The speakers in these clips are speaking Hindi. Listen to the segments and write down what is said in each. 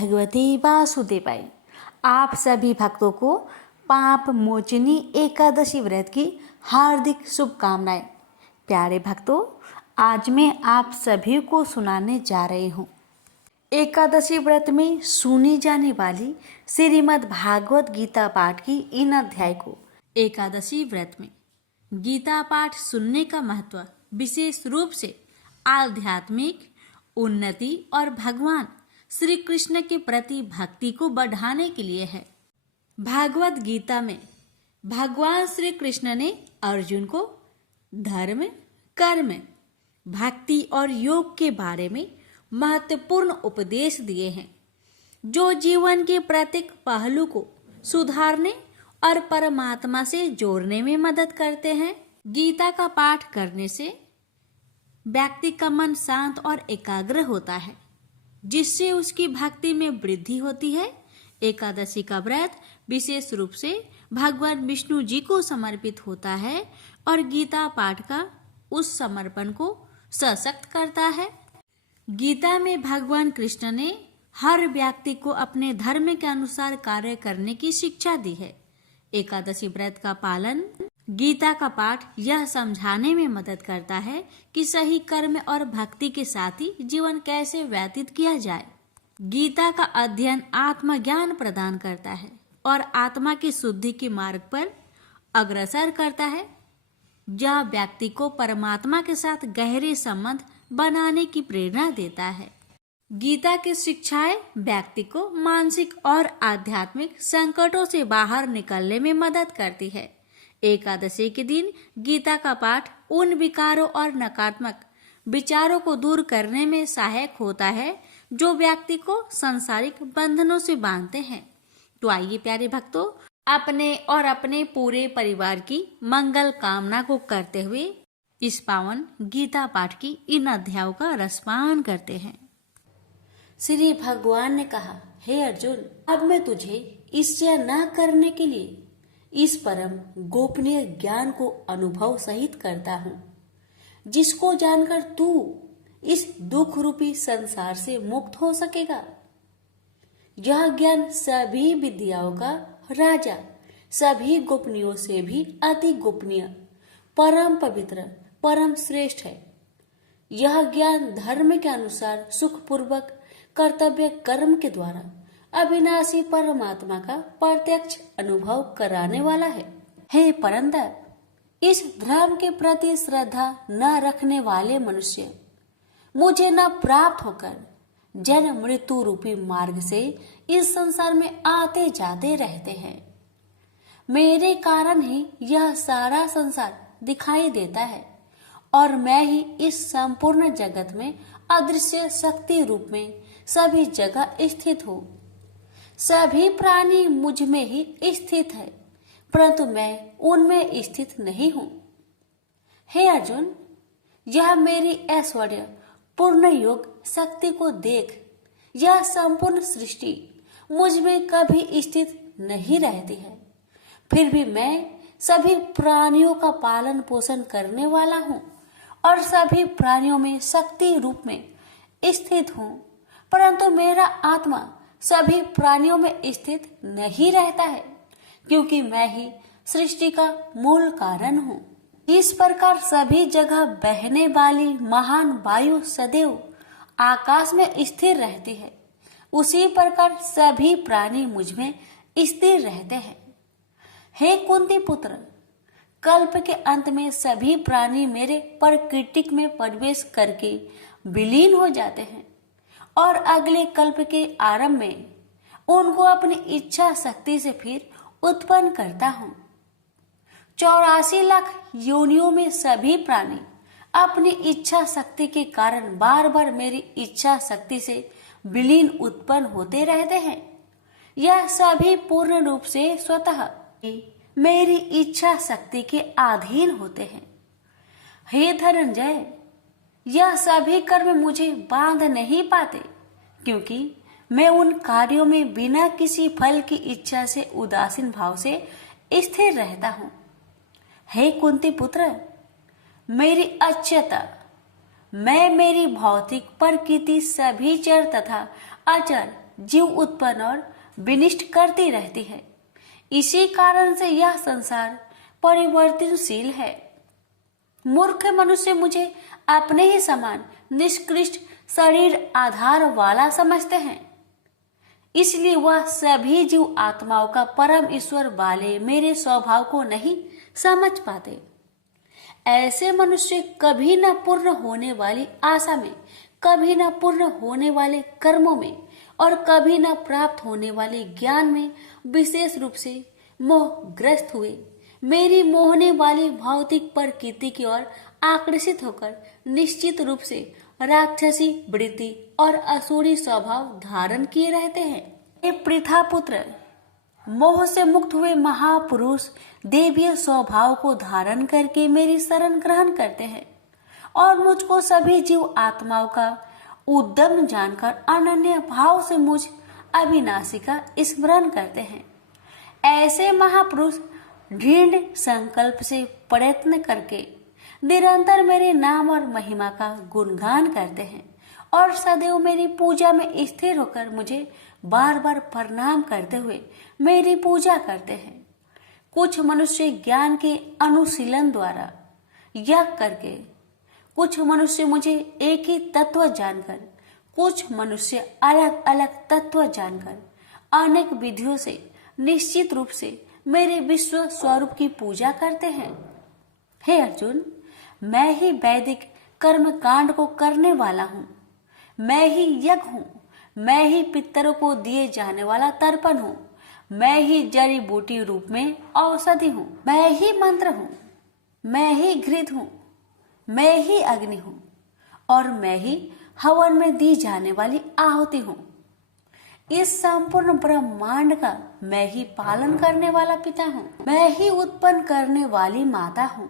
भगवते वासुदेवाय। आप सभी भक्तों को पाप मोचनी एकादशी व्रत की हार्दिक शुभकामनाएं। प्यारे भक्तों, आज मैं आप सभी को सुनाने जा रही हूँ एकादशी व्रत में सुनी जाने वाली श्रीमद् भागवत गीता पाठ की इन अध्याय को। एकादशी व्रत में गीता पाठ सुनने का महत्व विशेष रूप से आध्यात्मिक उन्नति और भगवान श्री कृष्ण के प्रति भक्ति को बढ़ाने के लिए है। भागवत गीता में भगवान श्री कृष्ण ने अर्जुन को धर्म, कर्म, भक्ति और योग के बारे में महत्वपूर्ण उपदेश दिए हैं, जो जीवन के प्रत्येक पहलू को सुधारने और परमात्मा से जोड़ने में मदद करते हैं। गीता का पाठ करने से व्यक्ति का मन शांत और एकाग्र होता है, जिससे उसकी भक्ति में वृद्धि होती है। एकादशी का व्रत विशेष रूप से भगवान विष्णु जी को समर्पित होता है और गीता पाठ का उस समर्पण को सशक्त करता है। गीता में भगवान कृष्ण ने हर व्यक्ति को अपने धर्म के अनुसार कार्य करने की शिक्षा दी है। एकादशी व्रत का पालन, गीता का पाठ यह समझाने में मदद करता है कि सही कर्म और भक्ति के साथ ही जीवन कैसे व्यतीत किया जाए। गीता का अध्ययन आत्मज्ञान प्रदान करता है और आत्मा की शुद्धि के मार्ग पर अग्रसर करता है। यह व्यक्ति को परमात्मा के साथ गहरे संबंध बनाने की प्रेरणा देता है। गीता की शिक्षाएं व्यक्ति को मानसिक और आध्यात्मिक संकटों से बाहर निकलने में मदद करती है। एकादशी के दिन गीता का पाठ उन विकारों और नकारात्मक विचारों को दूर करने में सहायक होता है, जो व्यक्ति को सांसारिक बंधनों से बांधते हैं। तो आइए प्यारे भक्तों, अपने और अपने पूरे परिवार की मंगल कामना को करते हुए इस पावन गीता पाठ की इन अध्यायों का रसपान करते हैं। श्री भगवान ने कहा, हे अर्जुन, अब मैं तुझे ईर्ष्या न करने के लिए इस परम गोपनीय ज्ञान को अनुभव सहित करता हूँ, जिसको जानकर तू इस दुख रूपी संसार से मुक्त हो सकेगा। यह ज्ञान सभी विद्याओं का राजा, सभी गोपनीयों से भी अति गोपनीय, परम पवित्र, परम श्रेष्ठ है। यह ज्ञान धर्म के अनुसार सुखपूर्वक कर्तव्य कर्म के द्वारा अविनाशी परमात्मा का प्रत्यक्ष अनुभव कराने वाला है। हे परंतर, इस धर्म के प्रति श्रद्धा न रखने वाले मनुष्य मुझे न प्राप्त होकर जन्म मृत्यु रूपी मार्ग से इस संसार में आते जाते रहते हैं। मेरे कारण ही यह सारा संसार दिखाई देता है और मैं ही इस संपूर्ण जगत में अदृश्य शक्ति रूप में सभी जगह स्थित हूँ। सभी प्राणी मुझ में ही स्थित है, परंतु मैं उनमें स्थित नहीं हूँ। हे अर्जुन, यह मेरी ऐश्वर्य पूर्ण योग शक्ति को देख। यह संपूर्ण सृष्टि मुझ में कभी स्थित नहीं रहती है, फिर भी मैं सभी प्राणियों का पालन पोषण करने वाला हूँ और सभी प्राणियों में शक्ति रूप में स्थित हूँ, परंतु मेरा आत्मा सभी प्राणियों में स्थित नहीं रहता है, क्योंकि मैं ही सृष्टि का मूल कारण हूँ। इस प्रकार सभी जगह बहने वाली महान वायु सदैव आकाश में स्थिर रहती है, उसी प्रकार सभी प्राणी मुझ में स्थिर रहते हैं। हे कुंती पुत्र, कल्प के अंत में सभी प्राणी मेरे प्रकृतिक में प्रवेश करके विलीन हो जाते हैं और अगले कल्प के आरंभ में उनको अपनी इच्छा शक्ति से फिर उत्पन्न करता हूँ। 84 लाख योनियों में सभी प्राणी अपनी इच्छा शक्ति के कारण बार बार मेरी इच्छा शक्ति से विलीन उत्पन्न होते रहते हैं। यह सभी पूर्ण रूप से स्वतः मेरी इच्छा शक्ति के अधीन होते हैं। हे धनंजय, यह सभी कर्म मुझे बांध नहीं पाते, क्योंकि मैं उन कार्यों में बिना किसी फल की इच्छा से उदासीन भाव से स्थिर रहता हूँ। हे कुंती पुत्र, मेरी अच्युता, मैं मेरी भौतिक प्रकृति सभी चर तथा अचर जीव उत्पन्न और विनिष्ट करती रहती है। इसी कारण से यह संसार परिवर्तनशील है। मूर्ख मनुष्य मुझे अपने ही समान निष्कृष्ट शरीर आधार वाला समझते हैं, इसलिए वह सभी जीव आत्माओं का परम ईश्वर वाले मेरे स्वभाव को नहीं समझ पाते। ऐसे मनुष्य कभी न पूर्ण होने वाली आशा में, कभी न पूर्ण होने वाले कर्मों में और कभी न प्राप्त होने वाले ज्ञान में विशेष रूप से मोहग्रस्त हुए मेरी मोहने वाली भौतिक प्रकृति की ओर आकर्षित होकर निश्चित रूप से राक्षसी वृत्ति और असुरी स्वभाव धारण किए रहते हैं। ये पृथा पुत्र, मोह से मुक्त हुए महापुरुष देवीय स्वभाव को धारण करके मेरी शरण ग्रहण करते हैं और मुझको सभी जीव आत्माओं का उद्यम जानकर अनन्य भाव से मुझ अविनाशी का स्मरण करते हैं। ऐसे महापुरुष दृढ़ संकल्प से प्रयत्न करके निरंतर मेरे नाम और महिमा का गुणगान करते हैं और सदैव मेरी पूजा में स्थिर होकर मुझे बार बार प्रणाम करते हुए मेरी पूजा करते हैं। कुछ मनुष्य ज्ञान के अनुशीलन द्वारा यज्ञ करके, कुछ मनुष्य मुझे एक ही तत्व जानकर, कुछ मनुष्य अलग अलग तत्व जानकर अनेक विधियों से निश्चित रूप से मेरे विश्व स्वरूप की पूजा करते हैं। हे अर्जुन, मैं ही वैदिक कर्म कांड को करने वाला हूँ, मैं ही यज्ञ हूँ, मैं ही पितरों को दिए जाने वाला तर्पण हूँ, मैं ही जड़ी बूटी रूप में औषधि हूँ, मैं ही मंत्र हूँ, मैं ही घृत हूँ, मैं ही अग्नि हूँ और मैं ही हवन में दी जाने वाली आहुति हूँ। इस संपूर्ण ब्रह्मांड का मैं ही पालन करने वाला पिता हूँ, मैं ही उत्पन्न करने वाली माता हूँ,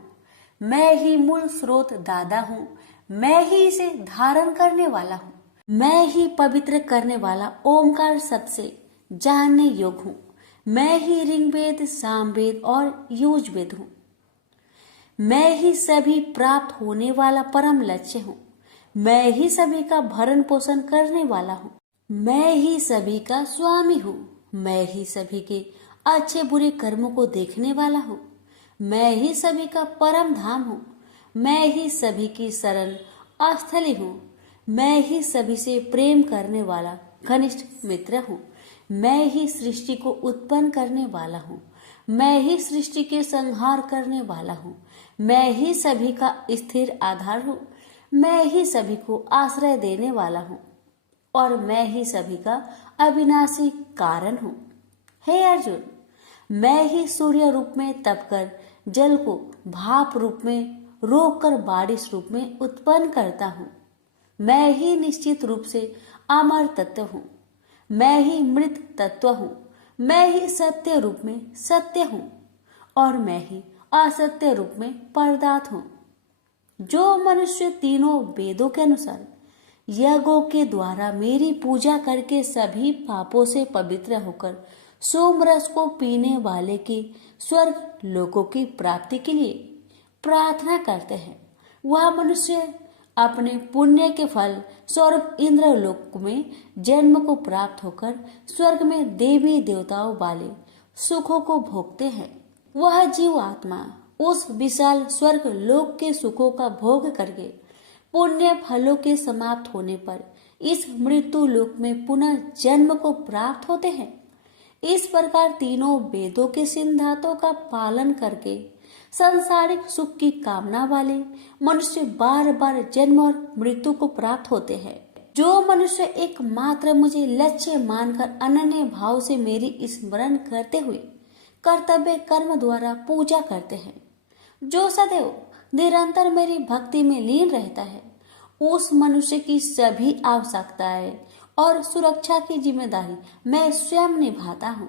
मैं ही मूल स्रोत दादा हूँ, मैं ही इसे धारण करने वाला हूँ, मैं ही पवित्र करने वाला ओमकार सबसे जानने योग्य हूँ, मैं ही ऋग्वेद, सामवेद और यजुर्वेद हूँ, मैं ही सभी प्राप्त होने वाला परम लक्ष्य हूँ, मैं ही सभी का भरण पोषण करने वाला हूँ, मैं ही सभी का स्वामी हूँ, मैं ही सभी के अच्छे बुरे कर्मों को देखने वाला हूँ, मैं ही सभी का परम धाम हूँ, मैं ही सभी की शरण स्थली हूँ, मैं ही सभी से प्रेम करने वाला घनिष्ठ मित्र हूँ, मैं ही सृष्टि को उत्पन्न करने वाला हूँ, मैं ही सृष्टि के संहार करने वाला हूँ, मैं ही सभी का स्थिर आधार हूँ, मैं ही सभी को आश्रय देने वाला हूँ और मैं ही सभी का अविनाशी कारण हूँ। हे अर्जुन, मैं ही सूर्य रूप में तपकर जल को भाप रूप में रोककर बारिश रूप में उत्पन्न करता हूँ, मैं ही निश्चित रूप से अमर तत्व हूँ, मैं ही मृत तत्व हूँ, मैं ही सत्य रूप में सत्य हूँ और मैं ही असत्य रूप में पदार्थ हूँ। जो मनुष्य तीनों वेदों के अनुसार यज्ञों के द्वारा मेरी पूजा करके सभी पापों से पवित्र होकर सोमरस को पीने वाले के स्वर्ग लोकों की प्राप्ति के लिए प्रार्थना करते हैं, वह मनुष्य अपने पुण्य के फल स्वर्ग इंद्र लोक में जन्म को प्राप्त होकर स्वर्ग में देवी देवताओं वाले सुखों को भोगते हैं। वह जीव आत्मा उस विशाल स्वर्ग लोक के सुखों का भोग करके पुण्य फलों के समाप्त होने पर इस मृत्यु लोक में पुनः जन्म को प्राप्त होते हैं। इस प्रकार तीनों वेदों के सिद्धांतों का पालन करके सांसारिक सुख की कामना वाले मनुष्य बार बार जन्म और मृत्यु को प्राप्त होते हैं। जो मनुष्य एकमात्र मुझे लक्ष्य मानकर अनन्य भाव से मेरी स्मरण करते हुए कर्तव्य कर्म द्वारा पूजा करते हैं, जो सदैव निरंतर मेरी भक्ति में लीन रहता है, उस मनुष्य की सभी आवश्यकताएं और सुरक्षा की जिम्मेदारी मैं स्वयं निभाता हूँ।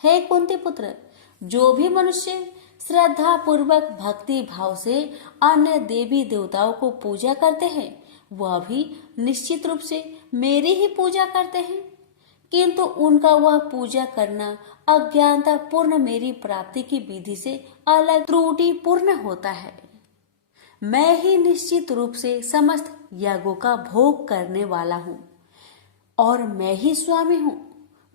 हे कुंती पुत्र, जो भी मनुष्य श्रद्धा पूर्वक भक्ति भाव से अन्य देवी देवताओं को पूजा करते हैं, वह भी निश्चित रूप से मेरी ही पूजा करते हैं, किंतु उनका वह पूजा करना अज्ञानता पूर्ण मेरी प्राप्ति की विधि से अलग त्रुटि पूर्ण होता है। मैं ही निश्चित रूप से समस्त यागों का भोग करने वाला हूँ और मैं ही स्वामी हूँ,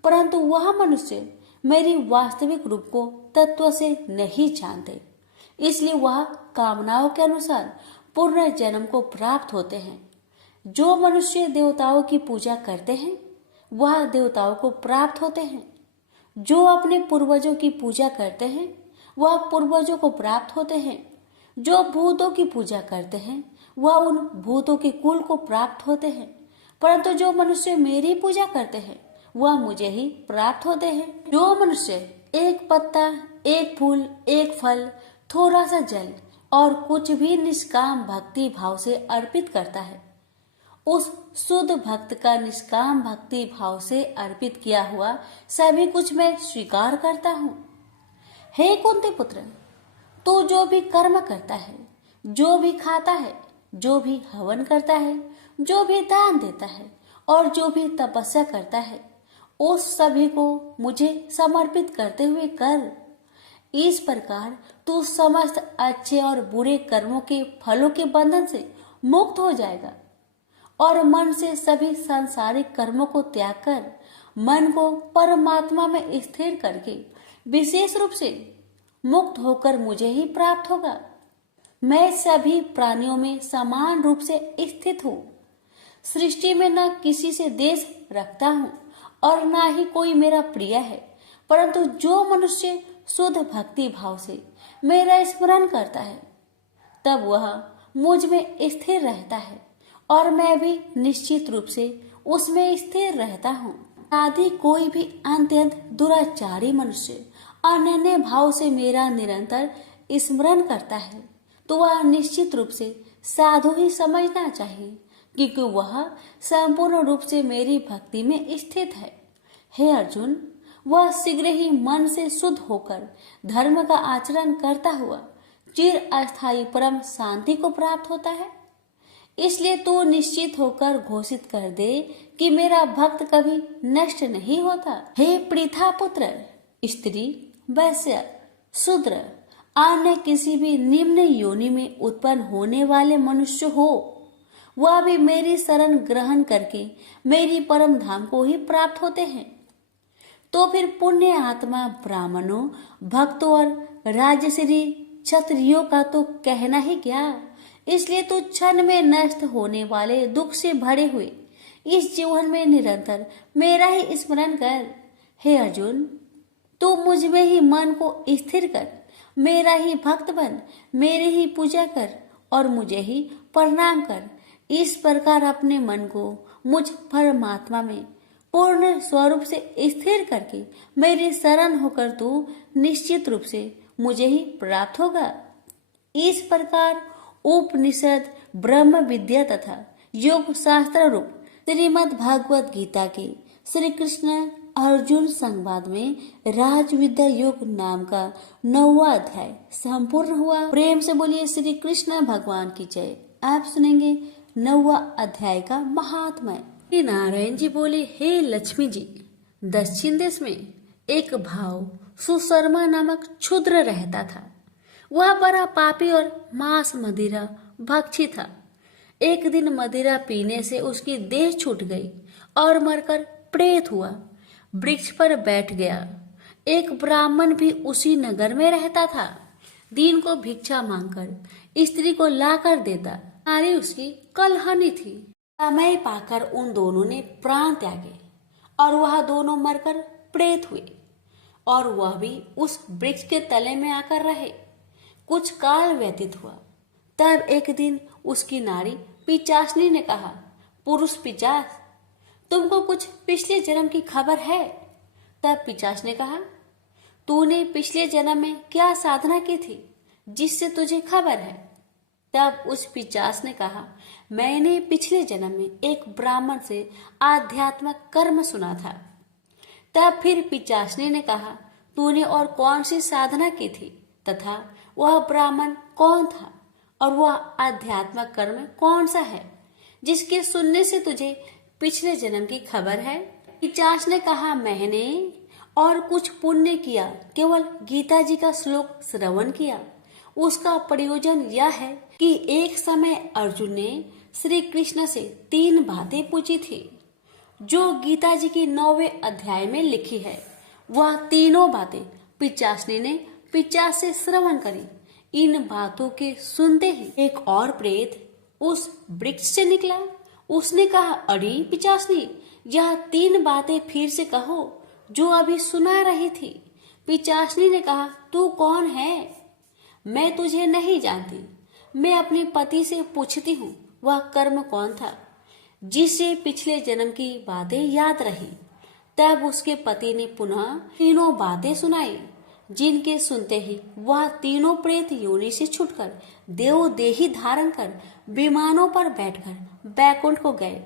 परंतु वह मनुष्य मेरी वास्तविक रूप को तत्व से नहीं जानते, इसलिए वह कामनाओं के अनुसार पूर्ण जन्म को प्राप्त होते हैं। जो मनुष्य देवताओं की पूजा करते हैं वह देवताओं को प्राप्त होते हैं। जो अपने पूर्वजों की पूजा करते हैं वह पूर्वजों को प्राप्त होते हैं। जो भूतों की पूजा करते हैं वह उन भूतों के कुल को प्राप्त होते हैं। परंतु जो मनुष्य मेरी पूजा करते हैं वह मुझे ही प्राप्त होते हैं। जो मनुष्य एक पत्ता, एक फूल, एक फल, थोड़ा सा जल और कुछ भी निष्काम भक्ति भाव से अर्पित करता है, उस शुद्ध भक्त का निष्काम भक्ति भाव से अर्पित किया हुआ सभी कुछ मैं स्वीकार करता हूँ। हे कुंती पुत्र, तू जो भी कर्म करता है, जो भी खाता है, जो भी हवन करता है, जो भी दान देता है और जो भी तपस्या करता है, उस सभी को मुझे समर्पित करते हुए कर। इस प्रकार तू समस्त अच्छे और बुरे कर्मों के फलों के बंधन से मुक्त हो जाएगा और मन से सभी सांसारिक कर्मों को त्याग कर मन को परमात्मा में स्थिर करके विशेष रूप से मुक्त होकर मुझे ही प्राप्त होगा। मैं सभी प्राणियों में समान रूप से स्थित हूँ। सृष्टि में न किसी से देश रखता हूँ और न ही कोई मेरा प्रिय है, परंतु जो मनुष्य शुद्ध भक्ति भाव से मेरा स्मरण करता है तब वह मुझ में स्थिर रहता है और मैं भी निश्चित रूप से उसमें स्थिर रहता हूँ। यदि कोई भी अत्यंत दुराचारी मनुष्य अनन्य भाव से मेरा निरंतर स्मरण करता है तो वह निश्चित रूप से साधु ही समझना चाहिए, क्योंकि वह संपूर्ण रूप से मेरी भक्ति में स्थित है। हे अर्जुन, वह शीघ्र ही मन से शुद्ध होकर धर्म का आचरण करता हुआ चिर अस्थायी परम शांति को प्राप्त होता है। इसलिए तू निश्चित होकर घोषित कर दे कि मेरा भक्त कभी नष्ट नहीं होता। हे पृथा पुत्र, स्त्री, वैश्य, शूद्र, अन्य किसी भी निम्न योनि में उत्पन्न होने वाले मनुष्य हो, वह भी मेरी शरण ग्रहण करके मेरी परम धाम को ही प्राप्त होते हैं। तो फिर पुण्य आत्मा ब्राह्मणों, भक्तों और राजश्री क्षत्रियों का तो कहना ही क्या। इसलिए तू क्षण में नष्ट होने वाले दुख से भरे हुए इस जीवन में निरंतर मेरा ही स्मरण कर। हे अर्जुन, तू मुझ में ही मन को स्थिर कर, मेरा ही भक्त बन, मेरे ही पूजा कर और मुझे ही प्रणाम कर। इस प्रकार अपने मन को मुझ परमात्मा में पूर्ण स्वरूप से स्थिर करके मेरी शरण होकर तू निश्चित रूप से मुझे ही प्राप्त होगा। इस प्रकार उपनिषद, ब्रह्म विद्या तथा योग शास्त्र रूप श्रीमद् भागवत गीता के श्री कृष्ण अर्जुन संवाद में राज विद्या योग नाम का 9वां अध्याय संपूर्ण हुआ। प्रेम से बोलिए श्री कृष्ण भगवान की जय। आप सुनेंगे 9वां अध्याय का महात्म्य। नारायण जी बोले, हे लक्ष्मी जी, दक्षिण देश में एक भाव सुशर्मा नामक क्षुद्र रहता था। वह बड़ा पापी और मांस मदिरा भक्षी था। एक दिन मदिरा पीने से उसकी देह छूट गई और मरकर प्रेत हुआ। वृक्ष पर बैठ गया। एक ब्राह्मण भी उसी नगर में रहता था। दिन को भिक्षा मांगकर स्त्री को लाकर देता। नारी उसकी कलहनी थी। समय पाकर उन दोनों ने प्राण त्यागे और वह दोनों मरकर प्रेत हुए और वह भी उस वृक्ष के तले में आकर रहे। कुछ काल व्यतीत हुआ। तब एक दिन उसकी नारी पिचासनी ने कहा, पुरुष पिचास, तुमको कुछ पिछले जन्म की खबर है? तब पिचास ने कहा, तूने पिछले जन्म में क्या साधना की थी जिससे तुझे खबर है? तब उस पिचास ने कहा, मैंने पिछले जन्म में एक ब्राह्मण से आध्यात्मिक कर्म सुना था। तब फिर पिचासनी ने कहा, तूने और कौन सी साधना की थी तथा वह ब्राह्मण कौन था और वह आध्यात्मिक कर्म कौन सा है जिसके सुनने से तुझे पिछले जन्म की खबर है? पिचास ने कहा, मैंने और कुछ पुण्य किया, केवल गीता जी का श्लोक श्रवण किया। उसका प्रयोजन यह है कि एक समय अर्जुन ने श्री कृष्ण से 3 बातें पूछी थी। जो गीता जी की 9वें अध्याय में लिखी है। वह तीनों बातें पिचासनी ने पिचास से श्रवण करी। इन बातों के सुनते ही एक और प्रेत उस वृक्ष से निकला। उसने कहा, अरे पिचासनी, यह 3 बातें फिर से कहो जो अभी सुना रही थी। पिचासनी ने कहा, तू कौन है? मैं तुझे नहीं जानती। मैं अपने पति से पूछती हूँ वह कर्म कौन था जिसे पिछले जन्म की बातें याद रही। तब उसके पति ने पुनः तीनों बातें सुनाई, जिनके सुनते ही वह तीनों प्रेत योनि से छुटकर देव देही धारण कर विमानों पर बैठकर बैकुंठ को गए।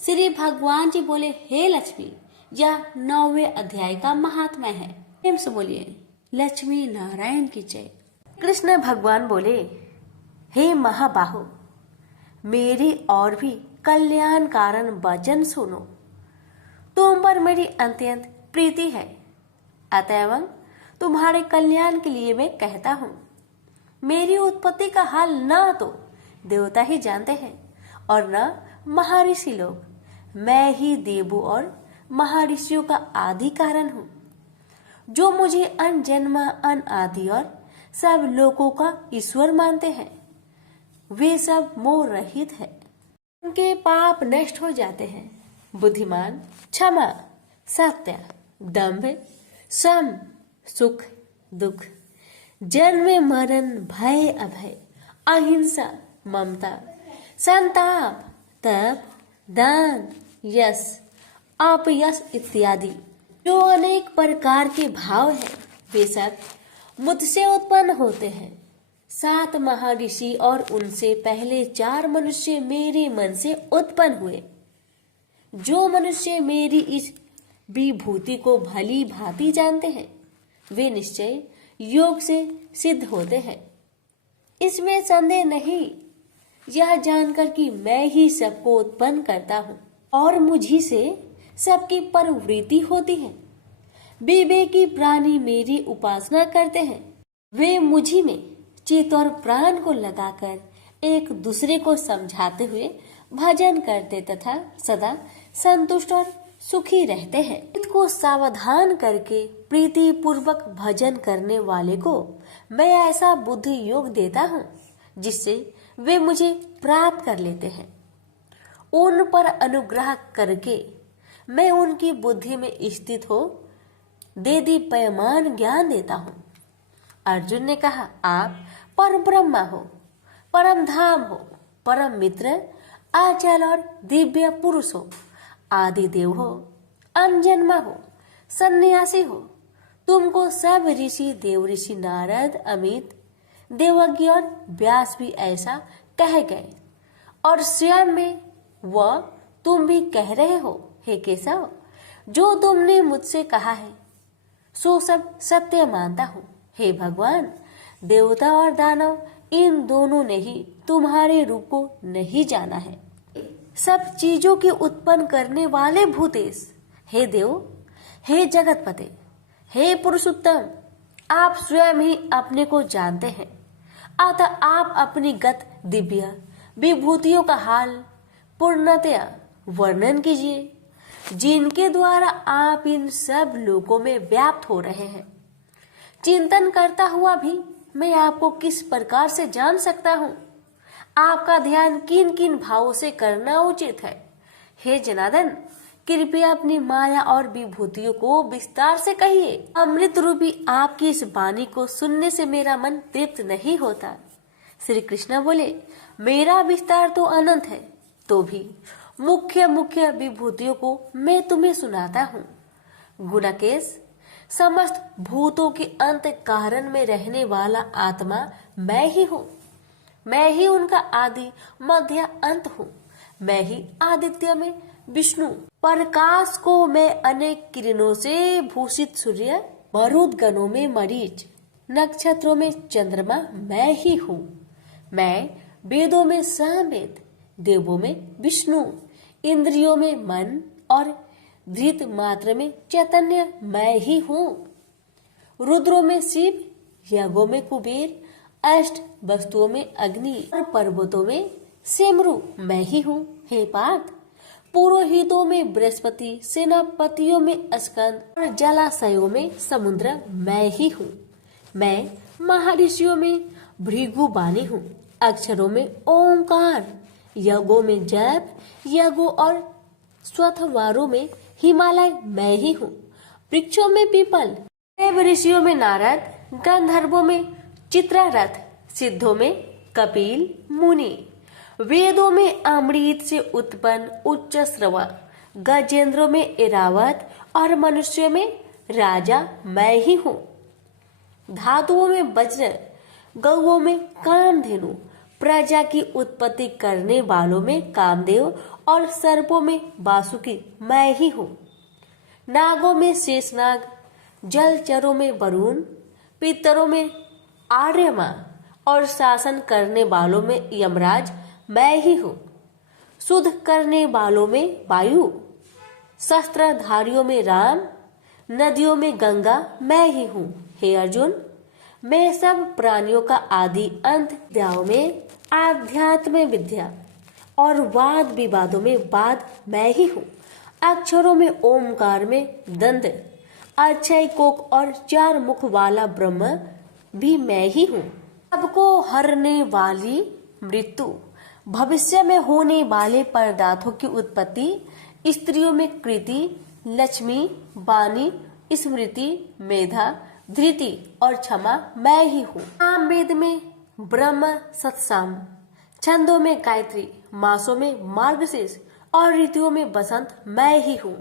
श्री भगवान जी बोले, हे लक्ष्मी, यह 9वें अध्याय का महात्मा है। प्रेम से बोलिए, लक्ष्मी नारायण की जय। कृष्ण भगवान बोले, हे महाबाहो, मेरी और भी कल्याण कारण वचन सुनो। तुम पर मेरी अत्यंत प्रीति है, अतएव तुम्हारे कल्याण के लिए मैं कहता हूँ। मेरी उत्पत्ति का हाल न तो देवता ही जानते हैं और न महर्षि लोग। मैं ही देवों और महर्षियों का आदि कारण हूँ। जो मुझे अन जन्म अन आदि और सब लोगों का ईश्वर मानते हैं, वे सब मोह रहित है। उनके पाप नष्ट हो जाते हैं। बुद्धिमान, क्षमा, सत्य, दंभ, सम, सुख, दुख, जन्म मरण, भय अभय, अहिंसा, ममता, संताप, तप, दान, यश, अपयश इत्यादि जो अनेक प्रकार के भाव हैं, वे सब मुझसे उत्पन्न होते हैं। 7 महर्षि और उनसे पहले 4 मनुष्य मेरे मन से उत्पन्न हुए। जो मनुष्य मेरी इस विभूति को भली भांति जानते हैं, वे निश्चय योग से सिद्ध होते हैं। इसमें संदेह नहीं। यह जानकर कि मैं ही सबको उत्पन्न करता हूँ और मुझी से सबकी प्रवृत्ति होती है। विवेकी प्राणी मेरी उपासना करते हैं। वे मुझी में चित्त और प्राण को लगाकर एक दूसरे को समझाते हुए भजन करते तथा सदा संतुष्ट और सुखी रहते हैं। चित्त को सावधान करके प्रीति पूर्वक भजन करने वाले को मैं ऐसा बुद्धि योग देता हूँ जिससे वे मुझे प्राप्त कर लेते हैं। उन पर अनुग्रह करके मैं उनकी बुद्धि में स्थित हो देदीप्यमान ज्ञान देता हूँ। अर्जुन ने कहा, आप परम ब्रह्मा हो, परम धाम हो, परम मित्र, आचल और दिव्य पुरुष हो, आदि देव हो, अनजन्मा हो, सन्यासी हो। तुमको सब ऋषि, देव ऋषि नारद, अमित, देवज्ञ और व्यास भी ऐसा कह गए और स्वयं में वह तुम भी कह रहे हो। हे केशव, जो तुमने मुझसे कहा है सो सब सत्य मानता हूँ। हे भगवान, देवता और दानव इन दोनों ने ही तुम्हारे रूप को नहीं जाना है। सब चीजों की उत्पन्न करने वाले भूतेश, हे देव, हे जगतपते, हे पुरुषोत्तम, आप स्वयं ही अपने को जानते हैं। अतः आप अपनी गत दिव्य विभूतियों का हाल पूर्णतया वर्णन कीजिए, जिनके द्वारा आप इन सब लोगों में व्याप्त हो रहे हैं। चिंतन करता हुआ भी मैं आपको किस प्रकार से जान सकता हूँ? आपका ध्यान किन किन भावों से करना उचित है? हे जनार्दन, कृपया अपनी माया और विभूतियों को विस्तार से कहिए। अमृत रूपी आपकी इस वाणी को सुनने से मेरा मन तृप्त नहीं होता। श्री कृष्ण बोले, मेरा विस्तार तो अनंत है, तो भी मुख्य मुख्य विभूतियों को मैं तुम्हें सुनाता हूँ। गुणकेश, समस्त भूतों के अंत कारण में रहने वाला आत्मा मैं ही हूँ। मैं ही उनका आदि मध्य अंत हूँ। मैं ही आदित्य में विष्णु, प्रकाश को मैं अनेक किरणों से भूषित सूर्य, मरुद गणों में मरीच, नक्षत्रों में चंद्रमा मैं ही हूँ। मैं वेदों में सामवेद, देवों में विष्णु, इंद्रियों में मन और धृत मात्र में चैतन्य मैं ही हूँ। रुद्रों में शिव, यज्ञों में कुबेर, अष्ट वस्तुओं में अग्नि और पर्वतों में सेमरु मैं ही हूँ। हे पार्थ, पुरोहितों में बृहस्पति, सेनापतियों में स्कंद और जलाशयों में समुद्र मैं ही हूँ। मैं महर्षियों में भृगुबानी हूँ, अक्षरों में ओंकार, यज्ञों में जप, यज्ञों और स्वथवारों में हिमालय मैं ही हूँ। वृक्षों में पीपल, देव ऋषियों में नारद, गंधर्वों में चित्ररथ, सिद्धों में कपिल मुनि, वेदों में अमृत से उत्पन्न उच्च श्रवा, गजेंद्रों में ऐरावत और मनुष्यों में राजा मैं ही हूँ। धातुओं में वज्र, गौओं में कामधेनु, प्रजा की उत्पत्ति करने वालों में कामदेव और सर्पों में वासुकी मैं ही हूँ। नागों में शेषनाग, जलचरों में वरुण, पितरों में आर्यमा और शासन करने वालों में यमराज मैं ही हूँ। शुद्ध करने वालों में वायु, शस्त्रधारियों में राम, नदियों में गंगा मैं ही हूँ। हे अर्जुन, मैं सब प्राणियों का आदि अंत, विद्याओं में आध्यात्म विद्या और वाद विवादों में वाद मैं ही हूँ। अक्षरों में ओमकार में दंड, अक्षय कोक और 4 मुख वाला ब्रह्म भी मैं ही हूँ। सबको हरने वाली मृत्यु, भविष्य में होने वाले पदार्थों की उत्पत्ति, स्त्रियों में कृति, लक्ष्मी, वाणी, स्मृति, मेधा, धृति और क्षमा मैं ही हूँ। साम वेद में ब्रह्म सत्साम, छंदों में गायत्री, मासों में मार्गशीर्ष और ऋतुओं में बसंत मैं ही हूँ।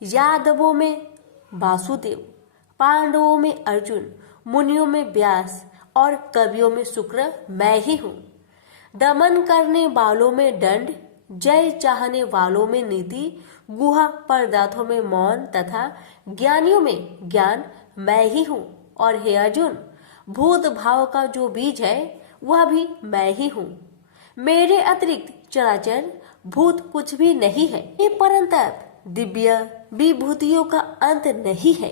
यादवों में वासुदेव, पांडवों में अर्जुन, मुनियों में व्यास और कवियों में शुक्र मैं ही हूँ। दमन करने वालों में दंड, जय चाहने वालों में नीति, गुहा पदार्थों में मौन तथा ज्ञानियों में ज्ञान मैं ही हूँ। और हे अर्जुन, भूत भाव का जो बीज है वह भी मैं ही हूँ। मेरे अतिरिक्त चराचर भूत कुछ भी नहीं है। ये परंतप दिव्य विभूतियों का अंत नहीं है।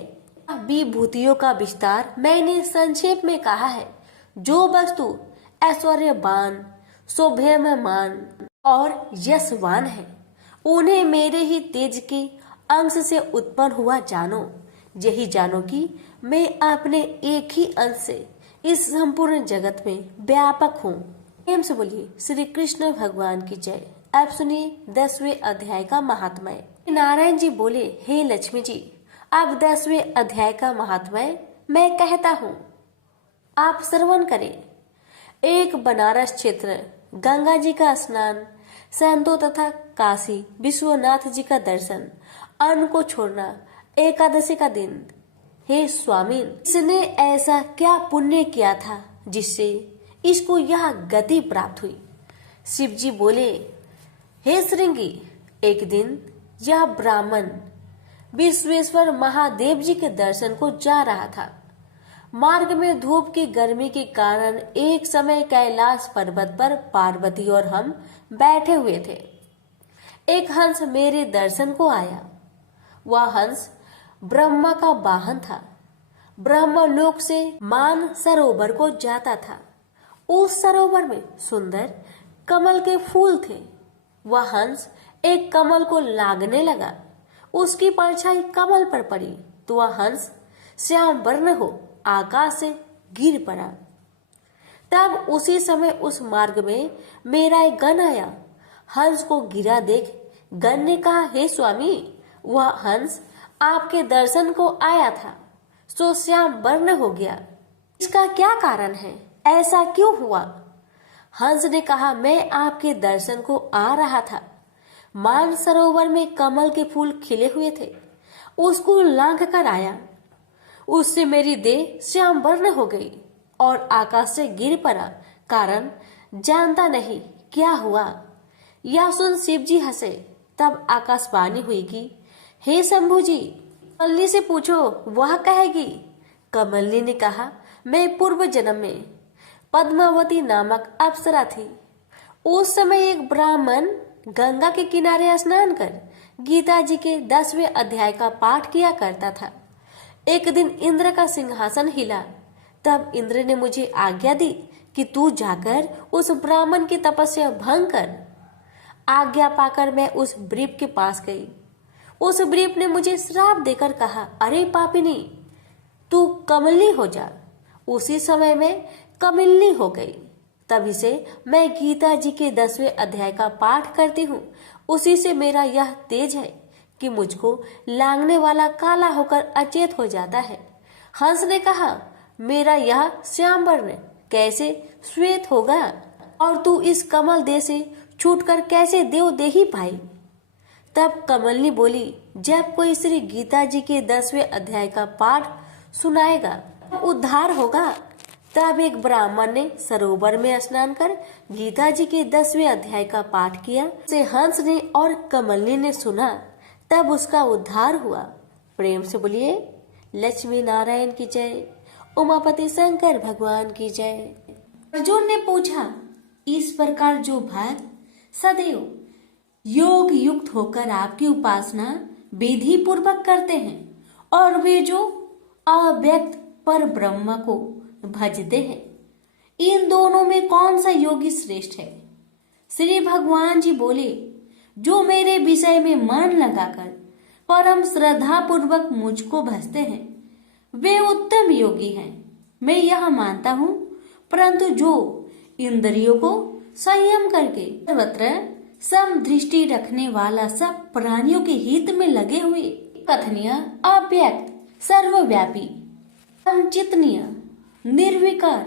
विभूतियों का विस्तार मैंने संक्षेप में कहा है। जो वस्तु ऐश्वर्यवान, शोभेयमान और यशवान है, उन्हें मेरे ही तेज के अंश से उत्पन्न हुआ जानो। यही जानो कि मैं अपने एक ही अंश से इस संपूर्ण जगत में व्यापक हूँ। प्रेम से बोलिए श्री कृष्ण भगवान की जय। आप सुनिए 10वें अध्याय का महात्म्य। नारायण जी बोले, हे लक्ष्मी जी, अब 10वें अध्याय का महात्म्य मैं कहता हूँ, आप श्रवण करें। एक बनारस क्षेत्र, गंगा जी का स्नान, संतों तथा काशी विश्वनाथ जी का दर्शन, अन्न को छोड़ना, एकादशी का दिन। हे स्वामी, इसने ऐसा क्या पुण्य किया था जिससे इसको यह गति प्राप्त हुई? शिव जी बोले, हे श्रृंगी, एक दिन यह ब्राह्मण विश्वेश्वर महादेव जी के दर्शन को जा रहा था। मार्ग में धूप की गर्मी के कारण एक समय कैलाश पर्वत पर पार्वती और हम बैठे हुए थे। एक हंस मेरे दर्शन को आया। वह हंस ब्रह्मा का वाहन था। ब्रह्मलोक से मान सरोवर को जाता था। उस सरोवर में सुंदर कमल के फूल थे। वह हंस एक कमल को लागने लगा। उसकी परछाई कमल पर पड़ी तो वह हंस श्याम वर्ण हो आकाश से गिर पड़ा। तब उसी समय उस मार्ग में मेरा एक गण आया। हंस को गिरा देख गण ने कहा, हे स्वामी, वह हंस आपके दर्शन को आया था, सो श्याम वर्ण हो गया। इसका क्या कारण है? ऐसा क्यों हुआ? हंस ने कहा, मैं आपके दर्शन को आ रहा था। मान सरोवर में कमल के फूल खिले हुए थे, उसको लांघ कर आया। उससे मेरी देह श्याम वर्ण हो गई और आकाश से गिर पड़ा। कारण जानता नहीं क्या हुआ। यह सुन शिव जी हंसे। तब आकाशवाणी हुई कि हे शंभु जी, कमली से पूछो, वह कहेगी। कमली ने कहा, मैं पूर्व जन्म में पद्मावती नामक अप्सरा थी। उस समय एक ब्राह्मण गंगा के किनारे स्नान कर गीता जी के 10वें अध्याय का पाठ किया करता था। एक दिन इंद्र का सिंहासन हिला। तब इंद्र ने मुझे आज्ञा दी कि तू जाकर उस ब्राह्मण की तपस्या भंग कर। आज्ञा पाकर मैं उस ब्रीफ के पास गई। उस ब्रीफ ने मुझे श्राप देकर कहा, अरे पापिनी, तू कमलनी हो जा। उसी समय में कमलनी हो गई। तभी से मैं गीता जी के 10वें अध्याय का पाठ करती हूँ। उसी से मेरा यह तेज है कि मुझको लांघने वाला काला होकर अचेत हो जाता है। हंस ने कहा, मेरा यह श्याम वर्ण कैसे श्वेत होगा, और तू इस कमल देह से छूटकर कैसे देव देही पाई। तब कमलनी बोली, जब कोई श्री गीता जी के 10वें अध्याय का पाठ सुनाएगा उद्धार होगा। तब एक ब्राह्मण ने सरोवर में स्नान कर गीता जी के 10वें अध्याय का पाठ किया। उसे हंस ने और कमलनी ने सुना, तब उसका उद्धार हुआ। प्रेम से बोलिए लक्ष्मी नारायण की जय, उमापति शंकर भगवान की जय। अर्जुन ने पूछा, इस प्रकार जो भक्त सदैव योग युक्त होकर आपकी उपासना विधि पूर्वक करते हैं और वे जो अव्यक्त पर ब्रह्म को भजते हैं, इन दोनों में कौन सा योगी श्रेष्ठ है? श्री भगवान जी बोले, जो मेरे विषय में मन लगाकर परम श्रद्धा पूर्वक मुझको भजते हैं वे उत्तम योगी हैं। मैं यह मानता हूँ, परंतु जो इंद्रियों को संयम करके सर्वत्र सम दृष्टि रखने वाला सब प्राणियों के हित में लगे हुए कथनीय अव्यक्त सर्वव्यापी अचिंतनीय निर्विकार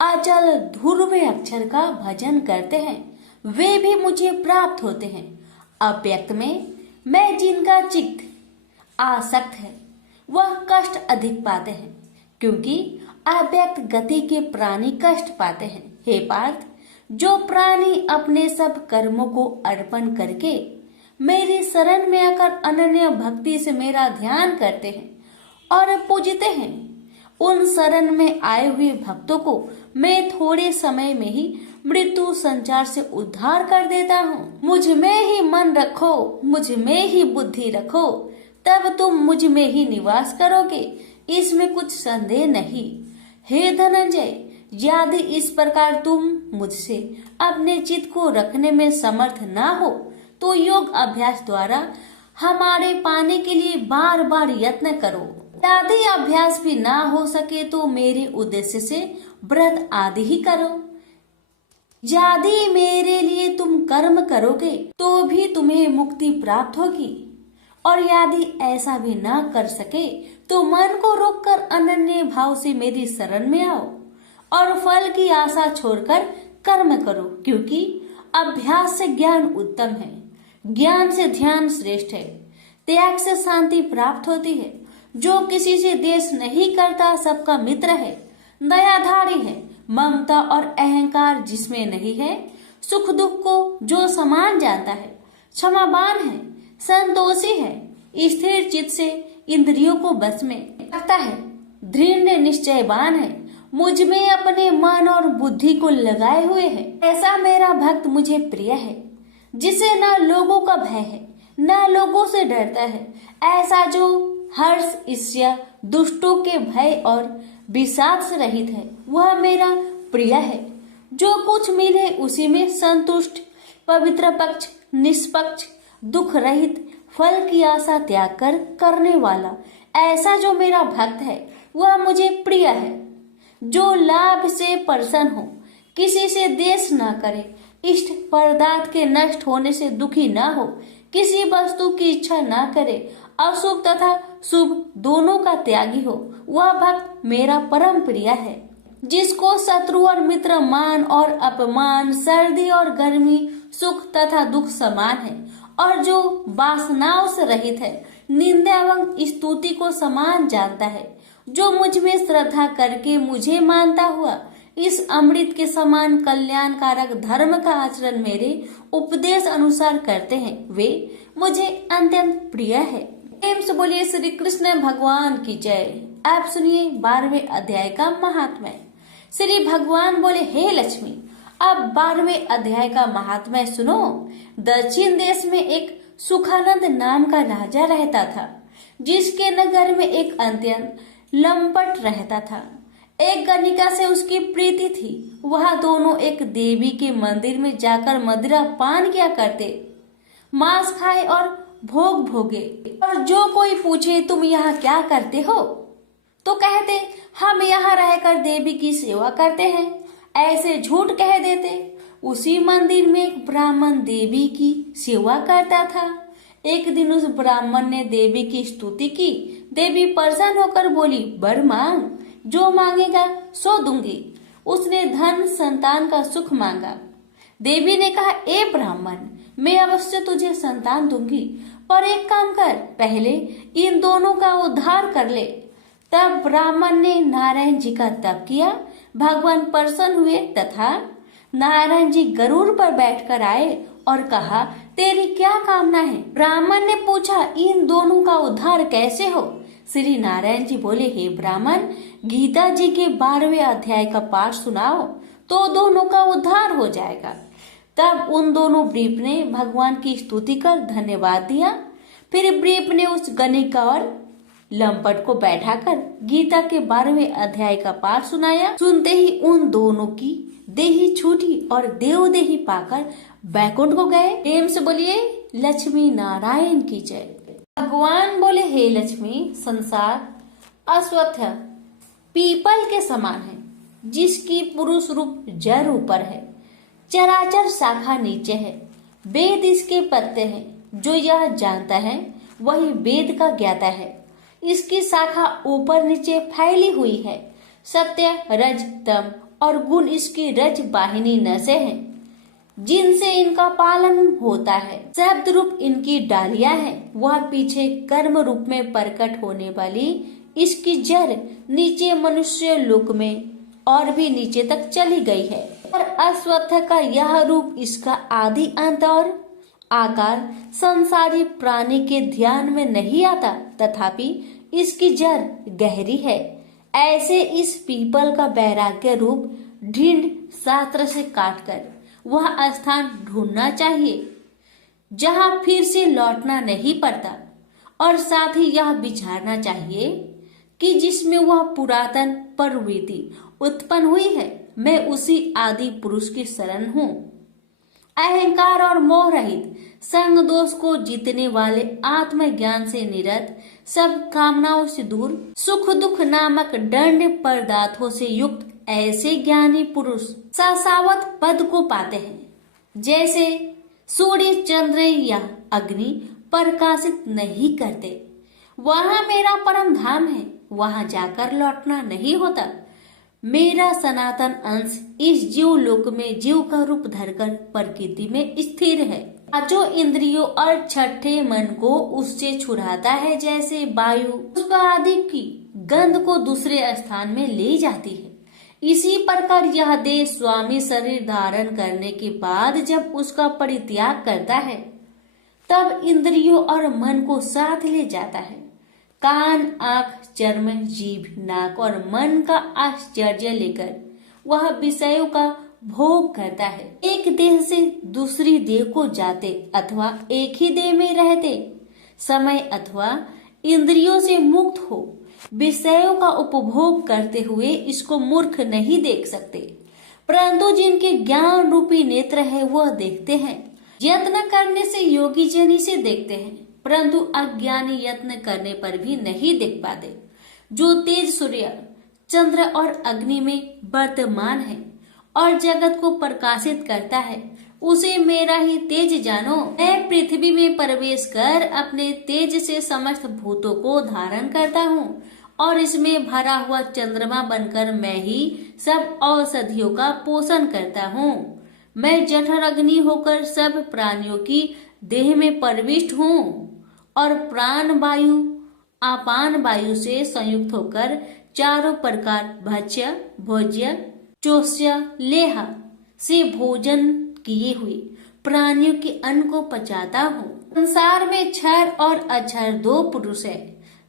अचल ध्रुव अक्षर का भजन करते हैं, वे भी मुझे प्राप्त होते हैं। अव्यक्त में मैं जिनका चित्त आसक्त है वह कष्ट अधिक पाते हैं, क्योंकि अव्यक्त गति के प्राणी कष्ट पाते हैं। हे पार्थ, जो प्राणी अपने सब कर्मों को अर्पण करके मेरी शरण में आकर अनन्य भक्ति से मेरा ध्यान करते हैं और पूजते हैं, उन शरण में आए हुए भक्तों को मैं थोड़े समय में ही मृत्यु संचार से उद्धार कर देता हूँ। मुझ में ही मन रखो, मुझ में ही बुद्धि रखो, तब तुम मुझ में ही निवास करोगे, इसमें कुछ संदेह नहीं। हे धनंजय, यदि इस प्रकार तुम मुझसे अपने चित्त को रखने में समर्थ ना हो तो योग अभ्यास द्वारा हमारे पाने के लिए बार बार यत्न करो। यदि अभ्यास भी ना हो सके तो मेरे उद्देश्य से व्रत आदि ही करो। यदि मेरे लिए तुम कर्म करोगे तो भी तुम्हें मुक्ति प्राप्त होगी, और यदि ऐसा भी ना कर सके तो मन को रोककर अनन्य भाव से मेरी शरण में आओ और फल की आशा छोड़कर कर्म करो, क्योंकि अभ्यास से ज्ञान उत्तम है, ज्ञान से ध्यान श्रेष्ठ है, त्याग से शांति प्राप्त होती है। जो किसी से द्वेष नहीं करता सबका मित्र है, दयाधारी है, ममता और अहंकार जिसमें नहीं है, सुख दुख को जो समान जानता है, क्षमावान है, संतोषी है, स्थिर चित्त से इंद्रियों को बस में रखता है, दृढ़ निश्चयवान है, मुझ में अपने मन और बुद्धि को लगाए हुए है, ऐसा मेरा भक्त मुझे प्रिय है, जिसे न लोगों का भय है न लोगों से डरता है। ऐसा जो हर्ष ईर्ष्या दुष्टों के भय और विषाद से रहित है, वह मेरा प्रिय है। जो कुछ मिले उसी में संतुष्ट, पवित्र पक्ष, निष्पक्ष, दुख रहित, फल की आशा त्याग कर करने वाला, ऐसा जो मेरा भक्त है वह मुझे प्रिय है। जो लाभ से प्रसन्न हो, किसी से द्वेष न करे, इष्ट पदार्थ के नष्ट होने से दुखी न हो, किसी वस्तु की इच्छा न करे, अशुभ तथा शुभ दोनों का त्यागी हो, वह भक्त मेरा परम प्रिय है। जिसको शत्रु और मित्र मान और अपमान, सर्दी और गर्मी, सुख तथा दुख समान है, और जो वासनाओं से रहित है, निंदा एवं स्तुति को समान जानता है, जो मुझ में श्रद्धा करके मुझे मानता हुआ इस अमृत के समान कल्याणकारक धर्म का आचरण मेरे उपदेश अनुसार करते हैं, वे मुझे अत्यंत प्रिय है। प्रेम से बोलिए श्री कृष्ण भगवान की जय। आप सुनिए 12वें अध्याय का महात्म्य। श्री भगवान बोले, हे लक्ष्मी, अब 12वें अध्याय का महात्म्य सुनो। दक्षिण देश में एक सुखानंद नाम का राजा रहता था, जिसके नगर में एक अत्यंत लंपट रहता था। एक गणिका से उसकी प्रीति थी। वह दोनों एक देवी के मंदिर में जाकर मदिरा पान किया करते, मांस खाए और भोग भोगे। और जो कोई पूछे तुम यहाँ क्या करते हो, तो कहते हम यहाँ रहकर देवी की सेवा करते हैं, ऐसे झूठ कह देते। उसी मंदिर में एक ब्राह्मण देवी की सेवा करता था। एक दिन उस ब्राह्मण ने देवी की स्तुति की। देवी प्रसन्न होकर बोली, वर मांग, जो मांगेगा सो दूंगी। उसने धन संतान का सुख मांगा। देवी ने कहा, ए ब्राह्मण, मैं अवश्य तुझे संतान दूंगी, पर एक काम कर, पहले इन दोनों का उद्धार कर ले। तब ब्राह्मण ने नारायण जी का तप किया। भगवान प्रसन्न हुए तथा नारायण जी गरुड़ पर बैठकर आए और कहा, तेरी क्या कामना है? ब्राह्मण ने पूछा, इन दोनों का उद्धार कैसे हो? श्री नारायण जी बोले, हे ब्राह्मण, गीता जी के 12वें अध्याय का पाठ सुनाओ तो दोनों का उद्धार हो जाएगा। तब उन दोनों ब्रीप ने भगवान की स्तुति कर धन्यवाद दिया। फिर ब्रीप ने उस गणिका और लंपट को बैठाकर गीता के 12वें अध्याय का पाठ सुनाया। सुनते ही उन दोनों की देही छूटी और देवदेही पाकर बैकुंठ को गए। प्रेम से बोलिए लक्ष्मी नारायण की जय। भगवान बोले, हे लक्ष्मी, संसार अश्वत्थ पीपल के समान है, जिसकी पुरुष रूप जड़ ऊपर है, चराचर शाखा नीचे है, वेद इसके पत्ते हैं। जो यह जानता है वही वेद का ज्ञाता है। इसकी शाखा ऊपर नीचे फैली हुई है। सत्य, रज, तम और गुण इसकी रज वाहिनी नसें हैं, जिनसे इनका पालन होता है। शब्द रूप इनकी डालियां हैं। वह पीछे कर्म रूप में प्रकट होने वाली इसकी जड़ नीचे मनुष्य लोक में और भी नीचे तक चली गई है। और अश्वत्थ का यह रूप इसका आदि अंत और आकार संसारी प्राणी के ध्यान में नहीं आता, तथापि इसकी जड़ गहरी है। ऐसे इस पीपल का वैराग्य रूप ढींड शास्त्र से काटकर वह स्थान ढूंढना चाहिए जहां फिर से लौटना नहीं पड़ता, और साथ ही यह विचारना चाहिए कि जिसमें वह पुरातन प्रवृत्ति उत्पन्न हुई है, मैं उसी आदि पुरुष की शरण हूँ। अहंकार और मोह रहित, संग दोष को जीतने वाले, आत्मज्ञान से निरत, सब कामनाओं से दूर, सुख दुख नामक दंड पदार्थों से युक्त ऐसे ज्ञानी पुरुष शाश्वत पद को पाते हैं। जैसे सूर्य, चंद्र या अग्नि प्रकाशित नहीं करते, वहां मेरा परम धाम है, वहां जाकर लौटना नहीं होता। मेरा सनातन अंश इस जीव लोक में जीव का रूप धरकर प्रकृति में स्थिर है। पांचों इंद्रियों और छठे मन को उससे छुड़ाता है, जैसे वायु पुष्प आदि की गंध को दूसरे स्थान में ले जाती है। इसी प्रकार यह देह स्वामी शरीर धारण करने के बाद जब उसका परित्याग करता है, तब इंद्रियों और मन को साथ ले जाता है। कान, आंख, चर्म, जीभ, नाक और मन का आश्चर्य लेकर वह विषयों का भोग करता है। एक देह से दूसरी देह को जाते अथवा एक ही देह में रहते समय अथवा इंद्रियों से मुक्त हो विषयों का उपभोग करते हुए इसको मूर्ख नहीं देख सकते, परंतु जिनके ज्ञान रूपी नेत्र है वह देखते हैं। यत्न करने से योगी जन इसे देखते हैं, परंतु अज्ञानी यत्न करने पर भी नहीं देख पाते। जो तेज सूर्य, चंद्र और अग्नि में वर्तमान है और जगत को प्रकाशित करता है, उसे मेरा ही तेज जानो। मैं पृथ्वी में प्रवेश कर अपने तेज से समस्त भूतों को धारण करता हूँ और इसमें भरा हुआ चंद्रमा बनकर मैं ही सब औषधियों का पोषण करता हूँ। मैं जठर अग्नि होकर सब प्राणियों की देह में प्रविष्ट हूँ और प्राण वायु अपान वायु से संयुक्त होकर चारों प्रकार भक्ष्य, भोज्य, चोष्य, लेह से भोजन किए हुए प्राणियों के अन्न को पचाता हूँ। संसार में क्षर और अक्षर दो पुरुष है।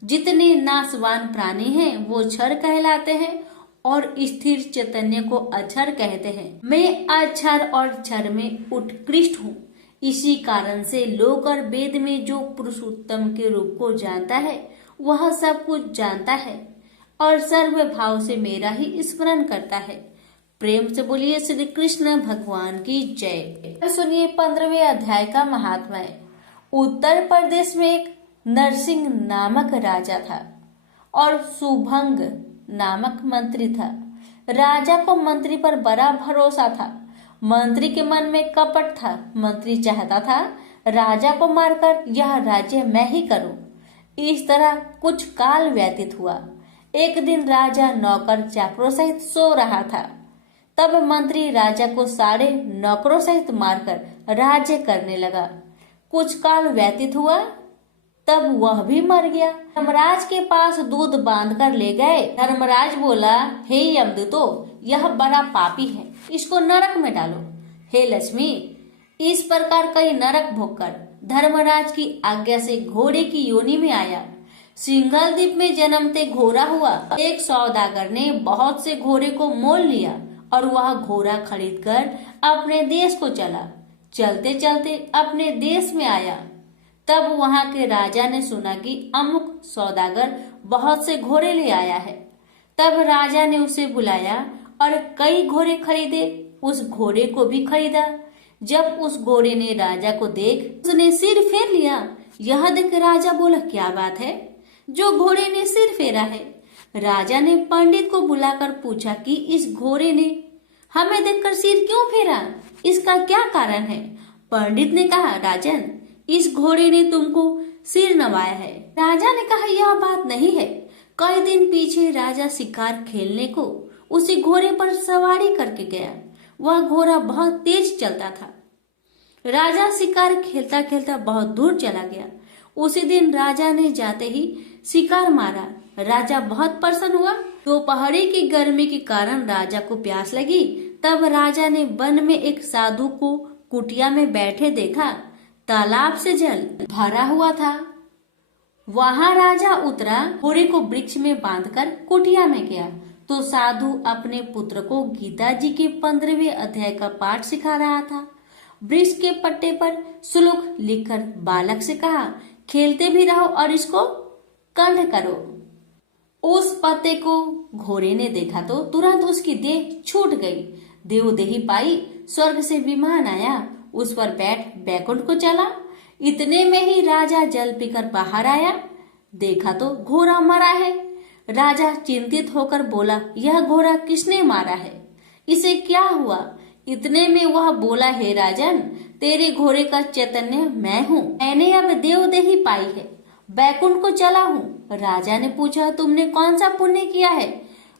जितने नाशवान प्राणी हैं वो क्षर कहलाते हैं और स्थिर चैतन्य को अक्षर कहते हैं। मैं अक्षर और क्षर में उत्कृष्ट हूँ। इसी कारण से लोक और वेद में जो पुरुषोत्तम के रूप को जानता है वह सब कुछ जानता है और सर्व भाव से मेरा ही स्मरण करता है। प्रेम से बोलिए श्री कृष्ण भगवान की जय। सुनिए 15वें अध्याय का महात्म्य। उत्तर प्रदेश में एक नरसिंह नामक राजा था और सुभंग नामक मंत्री था। राजा को मंत्री पर बड़ा भरोसा था। मंत्री के मन में कपट था। मंत्री चाहता था राजा को मारकर यह राज्य मैं ही करूं। इस तरह कुछ काल व्यतीत हुआ। एक दिन राजा नौकर चाकरों सहित सो रहा था। तब मंत्री राजा को सारे नौकरों सहित मारकर राज्य करने लगा। कुछ काल व्यतीत हुआ, तब वह भी मर गया। धर्मराज के पास दूध बांध कर ले गए। धर्मराज बोला, हे यमदूतो, यह बड़ा पापी है, इसको नरक में डालो। हे लक्ष्मी, इस प्रकार कई नरक भोगकर धर्मराज की आज्ञा से घोड़े की योनि में आया। सिंघल द्वीप में जन्मते घोड़ा हुआ। एक सौदागर ने बहुत से घोड़े को मोल लिया और वह घोड़ा खरीदकर अपने देश को चला। चलते चलते अपने देश में आया। तब वहां के राजा ने सुना कि अमुक सौदागर बहुत से घोड़े ले आया है। तब राजा ने उसे बुलाया और कई घोड़े खरीदे। उस घोड़े को भी खरीदा। जब उस घोड़े ने राजा को देख उसने सिर फेर लिया। यह देख राजा बोला, क्या बात है, जो घोड़े ने सिर फेरा है। राजा ने पंडित को बुलाकर पूछा कि इस घोड़े ने हमें देखकर सिर क्यों फेरा, इसका क्या कारण है। पंडित ने कहा, राजन, इस घोड़े ने तुमको सिर नवाया है। राजा ने कहा, यह बात नहीं है। कई दिन पीछे राजा शिकार खेलने को उसी घोड़े पर सवारी करके गया। वह घोड़ा बहुत तेज चलता था। राजा शिकार खेलता खेलता बहुत दूर चला गया। उसी दिन राजा ने जाते ही शिकार मारा। राजा बहुत प्रसन्न हुआ। दोपहरी की गर्मी के कारण राजा को प्यास लगी। तब राजा ने वन में एक साधु को कुटिया में बैठे देखा। तालाब से जल भरा हुआ था। वहां राजा उतरा, घोड़े को वृक्ष में बांधकर कुटिया में गया तो साधु अपने पुत्र को गीता जी के 15वें अध्याय का पाठ सिखा रहा था। वृक्ष के पट्टे पर श्लोक लिखकर बालक से कहा, खेलते भी रहो और इसको कंठ करो। उस पत्ते को घोड़े ने देखा तो तुरंत उसकी देह छूट गई। देवदेही पाई, स्वर्ग से विमान आया, उस पर बैठ बैकुंठ को चला। इतने में ही राजा जल पीकर बाहर आया। देखा तो घोड़ा मरा है। राजा चिंतित होकर बोला, यह घोड़ा किसने मारा है, इसे क्या हुआ। इतने में वह बोला, हे राजन, तेरे घोड़े का चैतन्य मैं हूँ। मैंने अब देवदेही पाई है, बैकुंठ को चला हूँ। राजा ने पूछा, तुमने कौन सा पुण्य किया है।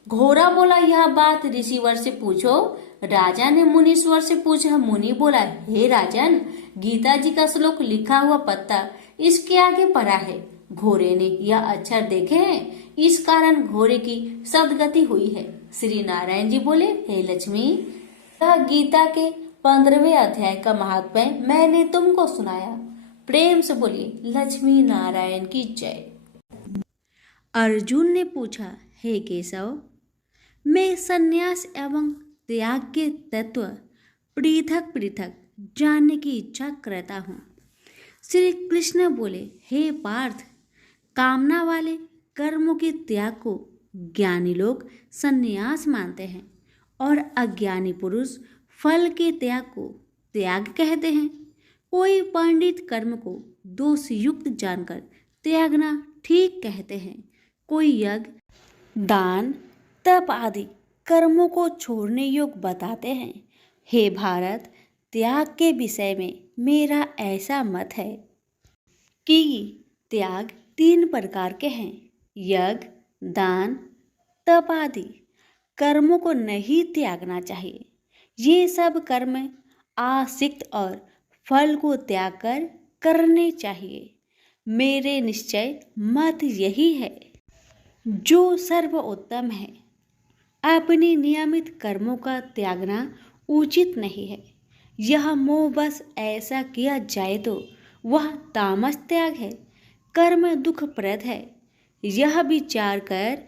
घोड़ा बोला, यह बात ऋषिवर से पूछो। राजा ने मुनीश्वर से पूछा। मुनि बोला, हे राजन, गीता जी का श्लोक लिखा हुआ पत्ता इसके आगे पड़ा है। घोड़े ने यह अक्षर देखे हैं, इस कारण घोड़े की सदगति हुई है। श्री नारायण जी बोले, हे लक्ष्मी, यह गीता के 15वें अध्याय का महात्म्य मैंने तुमको सुनाया। प्रेम से बोलिए लक्ष्मी नारायण की जय। अर्जुन ने पूछा, हे केशव, मैं संन्यास एवं त्याग के तत्व पृथक पृथक जानने की इच्छा करता हूँ। श्री कृष्ण बोले, हे पार्थ, कामना वाले कर्मों के त्याग को ज्ञानी लोग संन्यास मानते हैं और अज्ञानी पुरुष फल के त्याग को त्याग कहते हैं। कोई पंडित कर्म को दोष युक्त जानकर त्यागना ठीक कहते हैं। कोई यज्ञ, दान, तप आदि कर्मों को छोड़ने योग्य बताते हैं। हे भारत, त्याग के विषय में मेरा ऐसा मत है कि त्याग 3 प्रकार के हैं। यज्ञ, दान, तप आदि कर्मों को नहीं त्यागना चाहिए। ये सब कर्म आसक्त और फल को त्याग कर करने चाहिए। मेरे निश्चय मत यही है जो सर्वोत्तम है। अपने नियमित कर्मों का त्यागना उचित नहीं है। यह मोह बस ऐसा किया जाए तो वह तामस त्याग है। कर्म दुखप्रद है, यह विचार कर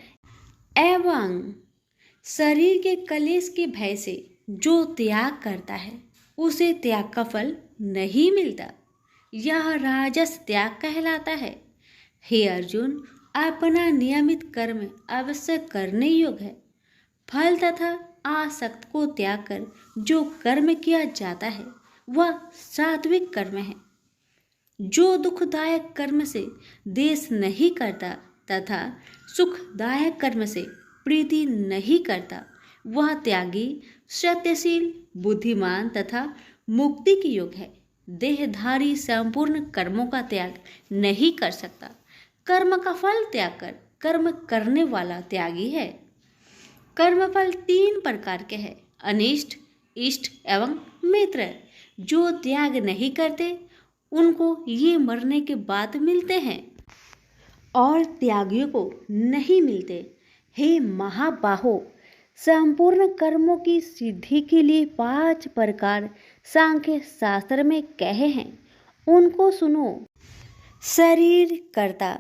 एवं शरीर के कलेश के भय से जो त्याग करता है उसे त्याग का फल नहीं मिलता। यह राजस त्याग कहलाता है। हे अर्जुन, अपना नियमित कर्म अवश्य करने योग्य है। फल तथा आसक्त को त्याग कर जो कर्म किया जाता है वह सात्विक कर्म है। जो दुखदायक कर्म से देश नहीं करता तथा सुखदायक कर्म से प्रीति नहीं करता वह त्यागी, सत्यशील, बुद्धिमान तथा मुक्ति की योग है। देहधारी संपूर्ण कर्मों का त्याग नहीं कर सकता। कर्म का फल त्याग कर कर्म करने वाला त्यागी है। कर्मफल 3 प्रकार के हैं, अनिष्ट, इष्ट एवं मित्र। जो त्याग नहीं करते उनको ये मरने के बाद मिलते हैं और त्यागियों को नहीं मिलते। हे महाबाहो, संपूर्ण कर्मों की सिद्धि के लिए 5 प्रकार सांख्य शास्त्र में कहे हैं, उनको सुनो। शरीर कर्ता,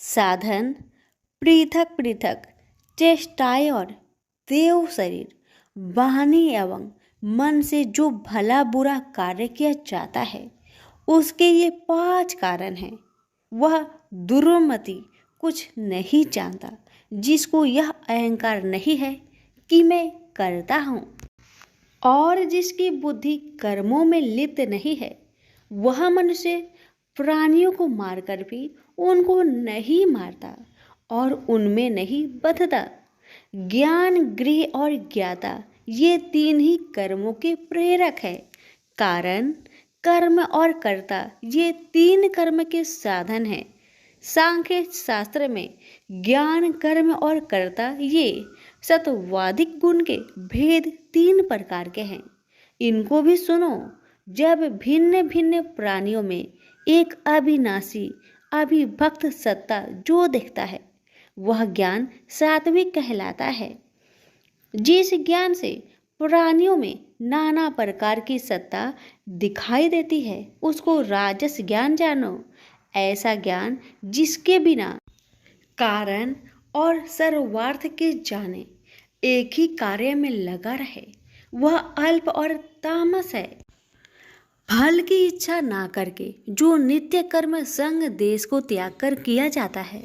साधन, पृथक पृथक चेष्टाएं और देव शरीर, वाणी एवं मन से जो भला बुरा कार्य किया जाता है उसके ये 5 कारण हैं। वह दुर्मति कुछ नहीं जानता जिसको यह अहंकार नहीं है कि मैं करता हूँ, और जिसकी बुद्धि कर्मों में लिप्त नहीं है वह मनुष्य प्राणियों को मारकर भी उनको नहीं मारता और उनमें नहीं बंधता। ज्ञान, गृह और ज्ञाता ये 3 ही कर्मों के प्रेरक है। कारण, कर्म और कर्ता ये 3 कर्म के साधन हैं। सांख्य शास्त्र में ज्ञान, कर्म और कर्ता ये सत्वादिक गुण के भेद 3 प्रकार के हैं, इनको भी सुनो। जब भिन्न भिन्न प्राणियों में एक अविनाशी अविभक्त सत्ता जो दिखता है वह ज्ञान सात्विक कहलाता है। जिस ज्ञान से प्राणियों में नाना प्रकार की सत्ता दिखाई देती है उसको राजस ज्ञान जानो। ऐसा ज्ञान जिसके बिना कारण और सर्वार्थ के जाने एक ही कार्य में लगा रहे वह अल्प और तामस है। फल की इच्छा ना करके जो नित्य कर्म संग देश को त्याग कर किया जाता है,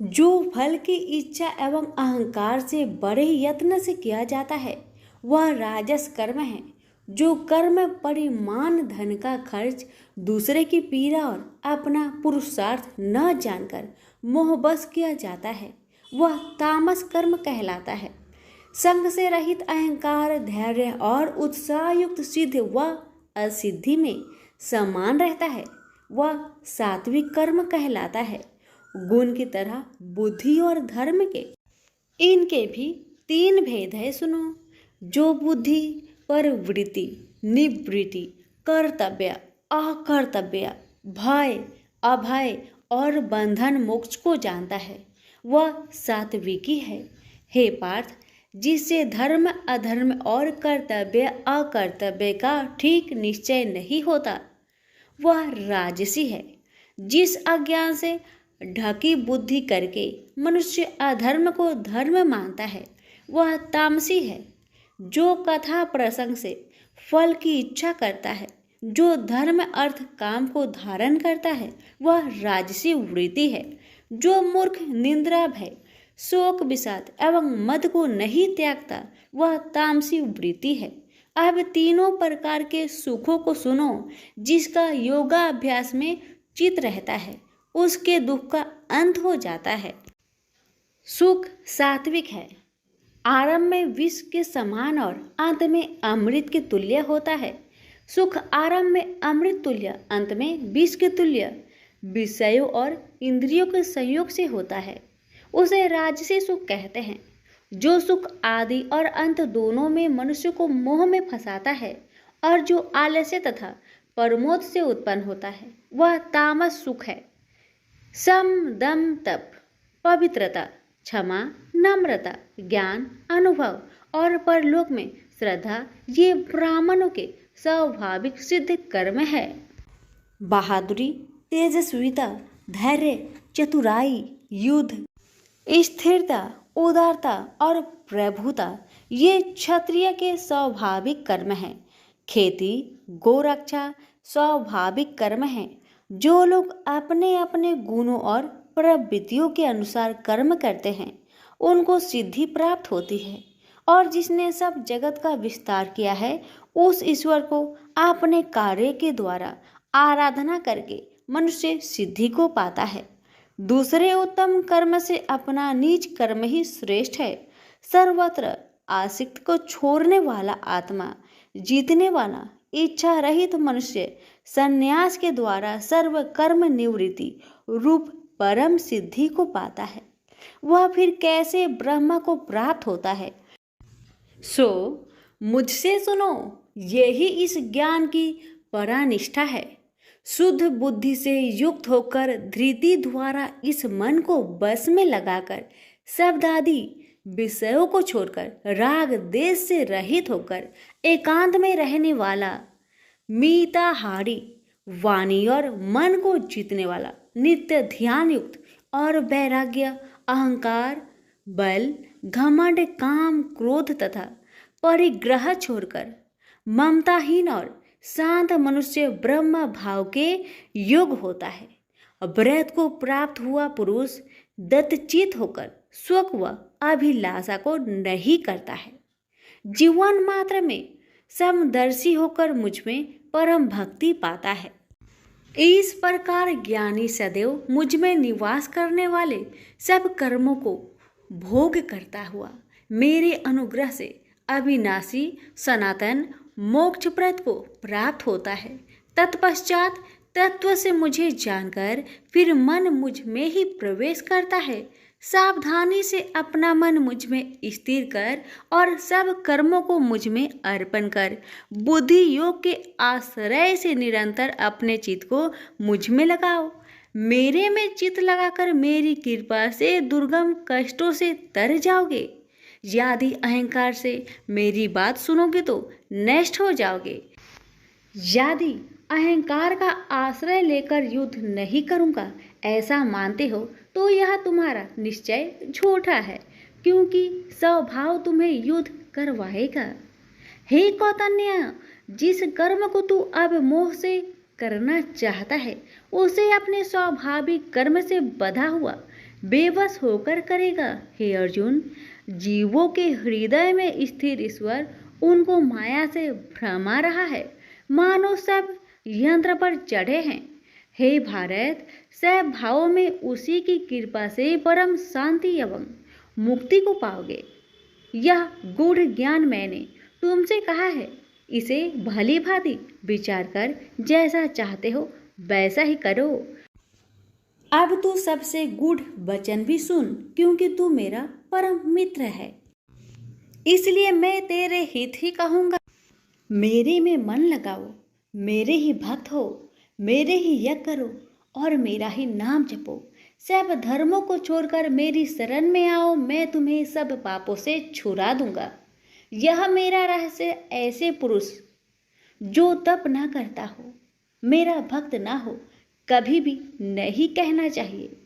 जो फल की इच्छा एवं अहंकार से बड़े यत्न से किया जाता है वह राजस कर्म है। जो कर्म परिमाण धन का खर्च, दूसरे की पीड़ा और अपना पुरुषार्थ न जानकर मोहबस किया जाता है वह तामस कर्म कहलाता है। संग से रहित अहंकार, धैर्य और उत्साह युक्त सिद्ध व असिद्धि में समान रहता है वह सात्विक कर्म कहलाता है। गुण की तरह बुद्धि और धर्म के इनके भी 3 भेद है, सुनो। जो बुद्धि पर वृत्ति, निवृत्ति, कर्तव्य, अकर्तव्य, भय, अभय और बंधन मोक्ष को जानता है वह सात्विकी है। हे पार्थ, जिससे धर्म अधर्म और कर्तव्य अकर्तव्य का ठीक निश्चय नहीं होता वह राजसी है। जिस अज्ञान से ढकी बुद्धि करके मनुष्य अधर्म को धर्म मानता है वह तामसी है। जो कथा प्रसंग से फल की इच्छा करता है, जो धर्म अर्थ काम को धारण करता है वह राजसी वृत्ति है। जो मूर्ख, निंद्रा, भय, शोक, विषाद एवं मद को नहीं त्यागता वह तामसी वृत्ति है। अब 3 प्रकार के सुखों को सुनो। जिसका योगाभ्यास में चित रहता है उसके दुख का अंत हो जाता है। सुख सात्विक है, आरंभ में विष के समान और अंत में अमृत के तुल्य होता है। सुख आरंभ में अमृत तुल्य, अंत में विष के तुल्य विषयों और इंद्रियों के संयोग से होता है, उसे राजसी सुख कहते हैं। जो सुख आदि और अंत दोनों में मनुष्य को मोह में फंसाता है और जो आलस्य तथा प्रमोद से उत्पन्न होता है वह तामस सुख है। सम, दम, तप, पवित्रता, क्षमा, नम्रता, ज्ञान, अनुभव और परलोक में श्रद्धा ये ब्राह्मणों के स्वाभाविक सिद्ध कर्म है। बहादुरी, तेजस्विता, धैर्य, चतुराई, युद्ध, स्थिरता, उदारता और प्रभुता ये क्षत्रिय के स्वाभाविक कर्म हैं। खेती, गोरक्षा स्वाभाविक कर्म है। जो लोग अपने अपने गुणों और प्रवृत्तियों के अनुसार कर्म करते हैं उनको सिद्धि प्राप्त होती है, और जिसने सब जगत का विस्तार किया है उस ईश्वर को अपने कार्य के द्वारा आराधना करके मनुष्य सिद्धि को पाता है। दूसरे उत्तम कर्म से अपना निज कर्म ही श्रेष्ठ है। सर्वत्र आसक्त को छोड़ने वाला आत्मा जीतने वाला इच्छा रहित मनुष्य संन्यास के द्वारा सर्व कर्म निवृत्ति रूप परम सिद्धि को पाता है। वह फिर कैसे ब्रह्म को प्राप्त होता है? सो मुझसे सुनो, यही इस ज्ञान की परानिष्ठा है। शुद्ध बुद्धि से युक्त होकर धृति द्वारा इस मन को बस में लगाकर शब्द आदि विषयों को छोड़कर राग देश से रहित होकर एकांत में रहने वाला मीताहारी वाणी और मन को जीतने वाला नित्य ध्यान युक्त और वैराग्य अहंकार बल घमंड काम क्रोध तथा परिग्रह छोड़कर ममताहीन और शांत मनुष्य ब्रह्म भाव के योग होता है। ब्रह्म को प्राप्त हुआ पुरुष दत्तचित होकर सुख व अभिलाषा को नहीं करता है। जीवन मात्र में समदर्शी होकर मुझ में परम भक्ति पाता है। इस प्रकार ज्ञानी सदैव मुझ में निवास करने वाले सब कर्मों को भोग करता हुआ मेरे अनुग्रह से अविनाशी सनातन मोक्षप्रद को प्राप्त होता है। तत्पश्चात तत्व से मुझे जानकर फिर मन मुझ में ही प्रवेश करता है। सावधानी से अपना मन मुझ में स्थिर कर और सब कर्मों को मुझ में अर्पण कर बुद्धि योग के आश्रय से निरंतर अपने चित्त को मुझ में लगाओ। मेरे में चित्त लगाकर मेरी कृपा से दुर्गम कष्टों से तर जाओगे। यदि अहंकार से मेरी बात सुनोगे तो नष्ट हो जाओगे। यदि अहंकार का आश्रय लेकर युद्ध नहीं करूंगा ऐसा मानते हो तो यह तुम्हारा निश्चय झूठा है, क्योंकि स्वभाव तुम्हें युद्ध करवाएगा। हे कौतन्य, जिस कर्म को तू अब मोह से करना चाहता है उसे अपने स्वाभाविक कर्म से बंधा हुआ बेबस होकर करेगा। हे अर्जुन, जीवों के हृदय में स्थिर ईश्वर उनको माया से भ्रमा रहा है, मानो सब यंत्र पर चढ़े हैं। हे भारत, सब भावों में उसी की कृपा से परम शांति एवं मुक्ति को पाओगे। यह गूढ़ ज्ञान मैंने तुमसे कहा है, इसे भली भांति विचार कर जैसा चाहते हो वैसा ही करो। अब तू सबसे गूढ़ वचन भी सुन, क्योंकि तू मेरा परम मित्र है, इसलिए मैं तेरे हित ही कहूँगा। मेरे में मन लगाओ, मेरे ही भक्त हो, मेरे ही यज्ञ करो और मेरा ही नाम जपो। सब धर्मों को छोड़कर मेरी शरण में आओ, मैं तुम्हें सब पापों से छुड़ा दूंगा। यह मेरा रहस्य ऐसे पुरुष जो तप ना करता हो, मेरा भक्त ना हो, कभी भी नहीं कहना चाहिए।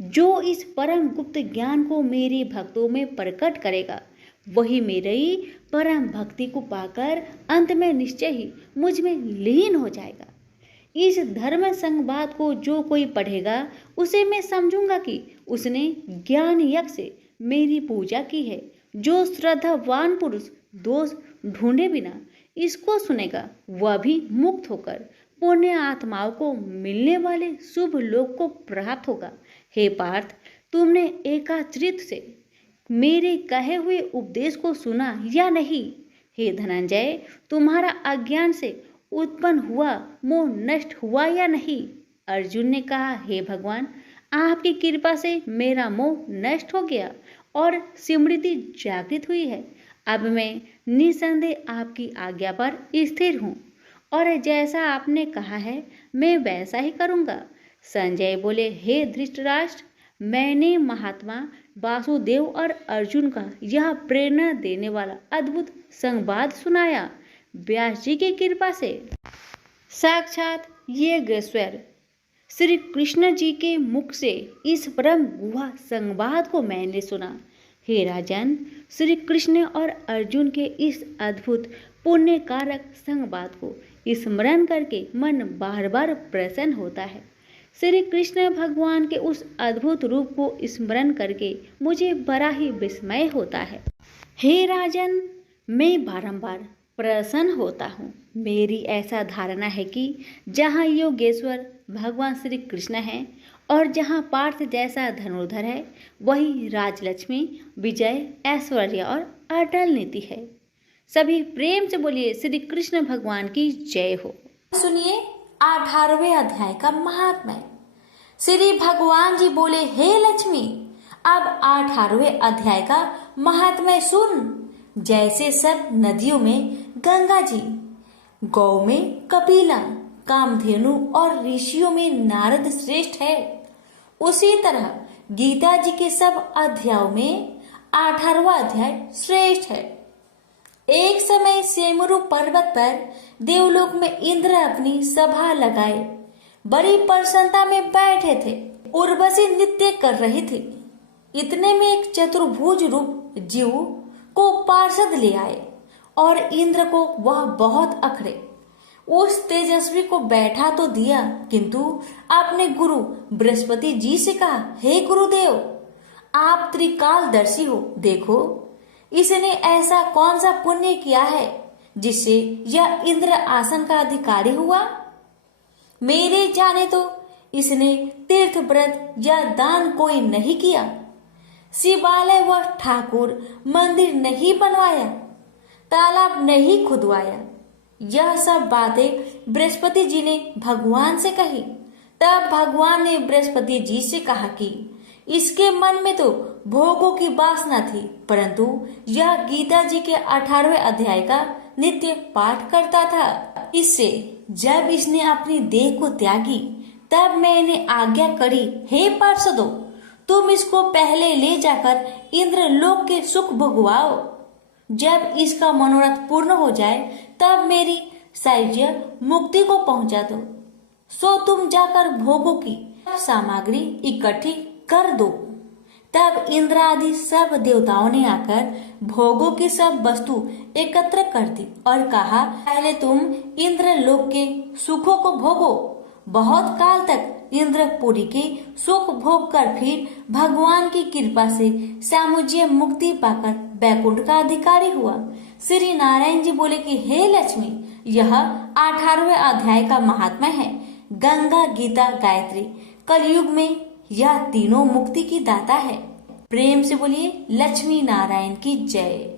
जो इस परम गुप्त ज्ञान को मेरे भक्तों में प्रकट करेगा वही मेरी परम भक्ति को पाकर अंत में निश्चय ही मुझ में लीन हो जाएगा। इस धर्म संवाद को जो कोई पढ़ेगा उसे मैं समझूंगा कि उसने ज्ञान यज्ञ से मेरी पूजा की है। जो श्रद्धावान पुरुष दोष ढूंढे बिना इसको सुनेगा वह भी मुक्त होकर पुण्य आत्माओं को मिलने वाले शुभ लोक को प्राप्त होगा। हे पार्थ, तुमने एकाचित्त से मेरे कहे हुए उपदेश को सुना या नहीं? हे धनंजय, तुम्हारा अज्ञान से उत्पन्न हुआ मोह नष्ट हुआ या नहीं? अर्जुन ने कहा, हे भगवान, आपकी कृपा से मेरा मोह नष्ट हो गया और स्मृति जागृत हुई है। अब मैं निसंदेह आपकी आज्ञा पर स्थिर हूँ और जैसा आपने कहा है मैं वैसा ही करूँगा। संजय बोले, हे धृतराष्ट्र, मैंने महात्मा वासुदेव और अर्जुन का यह प्रेरणा देने वाला अद्भुत संवाद सुनाया व्यास जी की कृपा से। साक्षात यज्ञेश्वर श्री कृष्ण जी के मुख से इस परम गुहा संवाद को मैंने सुना। हे राजन, श्री कृष्ण और अर्जुन के इस अद्भुत पुण्य कारक संवाद को स्मरण करके मन बार बार प्रसन्न होता है। श्री कृष्ण भगवान के उस अद्भुत रूप को स्मरण करके मुझे बड़ा ही विस्मय होता है। हे राजन, मैं बारंबार प्रसन्न होता हूँ। मेरी ऐसा धारणा है कि जहाँ योगेश्वर भगवान श्री कृष्ण हैं और जहाँ पार्थ जैसा धनुर्धर है, वही राजलक्ष्मी, विजय, ऐश्वर्य और अटल नीति है। सभी प्रेम से बोलिए श्री कृष्ण भगवान की जय हो। सुनिए 18वें अध्याय का महात्म्य। श्री भगवान जी बोले, हे लक्ष्मी, अब 18वें अध्याय का महात्म्य सुन। जैसे सब नदियों में गंगा जी, गौ में कपिला, कामधेनु और ऋषियों में नारद श्रेष्ठ है, उसी तरह गीता जी के सब अध्यायों में 18वां अध्याय श्रेष्ठ है। एक समय सेमरु पर्वत पर देवलोक में इंद्र अपनी सभा लगाए बड़ी प्रसन्नता में बैठे थे। उर्वशी नृत्य कर रही थी। इतने में एक चतुर्भुज रूप जीव को पार्षद ले आए और इंद्र को वह बहुत अखरे। उस तेजस्वी को बैठा तो दिया, किंतु अपने गुरु बृहस्पति जी से कहा, हे गुरुदेव, आप त्रिकालदर्शी हो, देखो इसने ऐसा कौन सा पुण्य किया है जिससे यह इंद्र आसन का अधिकारी हुआ। मेरे जाने तो इसने तीर्थ व्रत या दान कोई नहीं किया, शिवालय व ठाकुर मंदिर नहीं बनवाया, तालाब नहीं खुदवाया। यह सब बातें बृहस्पति जी ने भगवान से कही। तब भगवान ने बृहस्पति जी से कहा कि इसके मन में तो भोगों की वासना थी, परंतु यह गीता जी के 18वें अध्याय का नित्य पाठ करता था। इससे जब इसने अपनी देह को त्यागी, तब मैंने आज्ञा करी, हे पार्षदों, तुम इसको पहले ले जाकर इंद्र लोक के सुख भोगवाओ। जब इसका मनोरथ पूर्ण हो जाए, तब मेरी सायुज्य मुक्ति को पहुंचा दो। सो तुम जाकर भोगों की सामग्री इकट्ठी कर दो। तब इंद्र आदि सब देवताओं ने आकर भोगों की सब वस्तु एकत्र कर दी और कहा, पहले तुम इंद्र लोक के सुखों को भोगो। बहुत काल तक इंद्रपुरी के सुख भोग कर फिर भगवान की कृपा से सामुज्य मुक्ति पाकर बैकुंठ का अधिकारी हुआ। श्री नारायण जी बोले कि हे लक्ष्मी, यह 18वें अध्याय का महात्मा है। गंगा, गीता, गायत्री, कलयुग में यह तीनों मुक्ति की दाता है। प्रेम से बोलिए लक्ष्मी नारायण की जय।